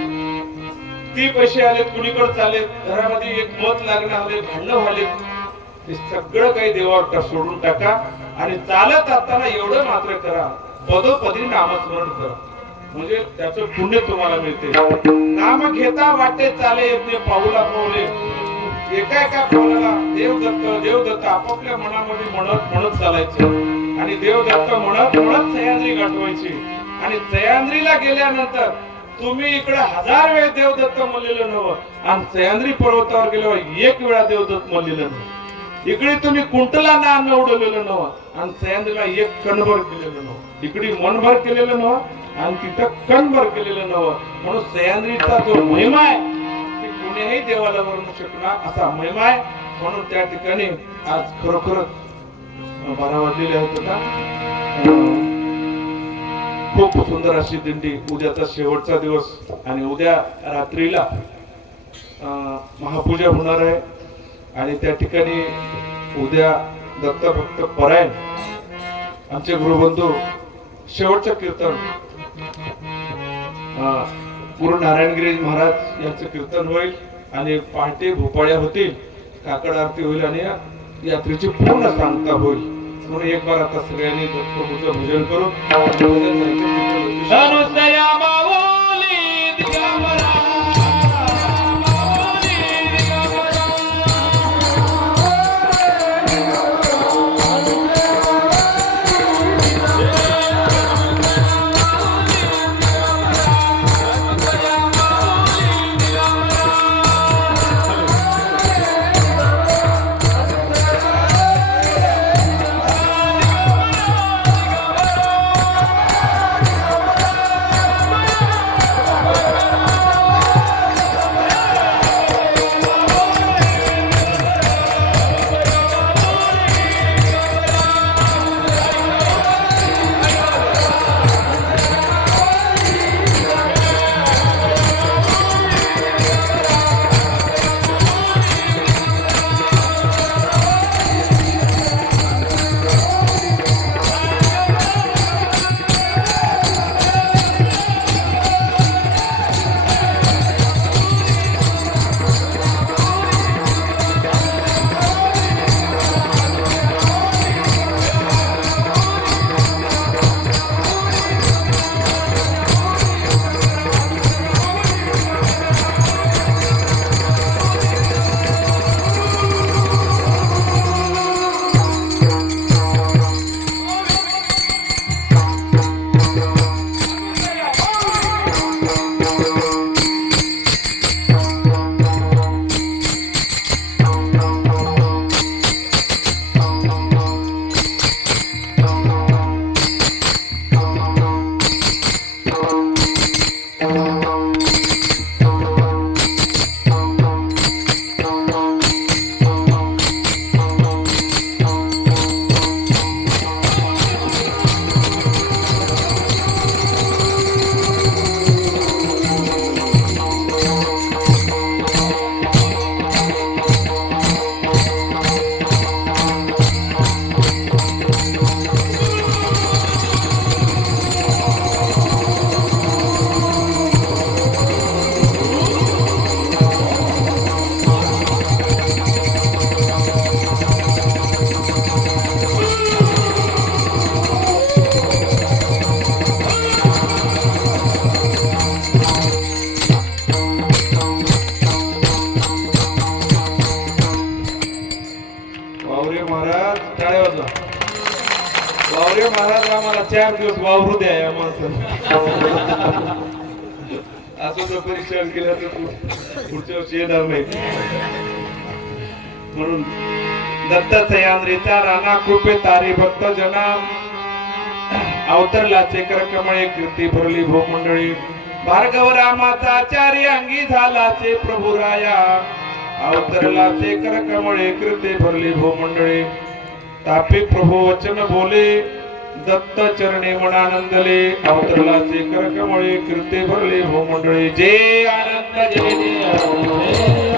3 पैसे आले कुणीकडे चालेत, घरामध्ये एक मत लागणं आले, भांडणं व्हाले, ते सगळं काही देवावर सोडून टाका आणि चालत असताना एवढं मात्र करा, पदोपदी नामस्मरण करा. म्हणजे त्याचं पुण्य तुम्हाला मिळते. नाम घेता वाटे चाले यज्ञ पाऊला पावले. एका एका पावलाला देवदत्त आपापल्या मनामध्ये म्हणत चालायचे आणि देवदत्त म्हणत सह्याद्री गाठवायची. आणि सह्याद्रीला गेल्यानंतर तुम्ही इकडे 1000 वेळ देवदत्त म्हणलेलं नव्हतं आणि सह्याद्री पर्वतावर गेल्यावर 1 वेळा देवदत्त म्हणलेलं नव्हतं. इकडे तुम्ही कुंटला नाम उडवलेलं नव्हतं आणि सह्याद्रीला 1 कणभर केलेलं नव्हतं. इकडे मनभर केलेलं नव्हतं आणि तिथं कणभर केलेलं नव्हतं. म्हणून सह्याद्रीचा जो महिमा आहे ते कोणीही देवाला वर्णू शकणार असा महिमा आहे. म्हणून त्या ठिकाणी आज खरोखरच 12 वाजलेले आहेत का. खूप सुंदर अशी दिंडी. उद्याचा शेवटचा दिवस आणि उद्या रात्रीला महापूजा होणार आहे आणि त्या ठिकाणी उद्या दत्तभक्त परायण आमचे गुरुबंधू शेवटचं कीर्तन गुरु नारायणगिरी महाराज यांचं कीर्तन होईल आणि पहाटे भोपाळ्या होतील, काकड आरती होईल आणि यात्रेची पूर्ण सांगता होईल. म्हणून एक बार आता सगळ्यांनी दत्तप्रभूचं भजन करून आम्हाला 4 दिवस वावरू द्या या माणसं असं जर परीक्षा केल्या तर पुढच्या वर्षी येणार नाही. म्हणून दत्त सह्याद्रीचा राणा कृपे तारे भक्त जना अवतरलाचे करकमळे कीर्ती भरली भूमंडळी भार्गव रामाचा आचार्य अंगी झालाचे प्रभू राया अवतरलाचे करकमळे कीर्ती भरली भूमंडळी तापे प्रभू वचन बोले दत्त चरणे मनानंदले अवतरलाचे करकमळे कीर्ती भरली भूमंडळी जय आनंद जय जय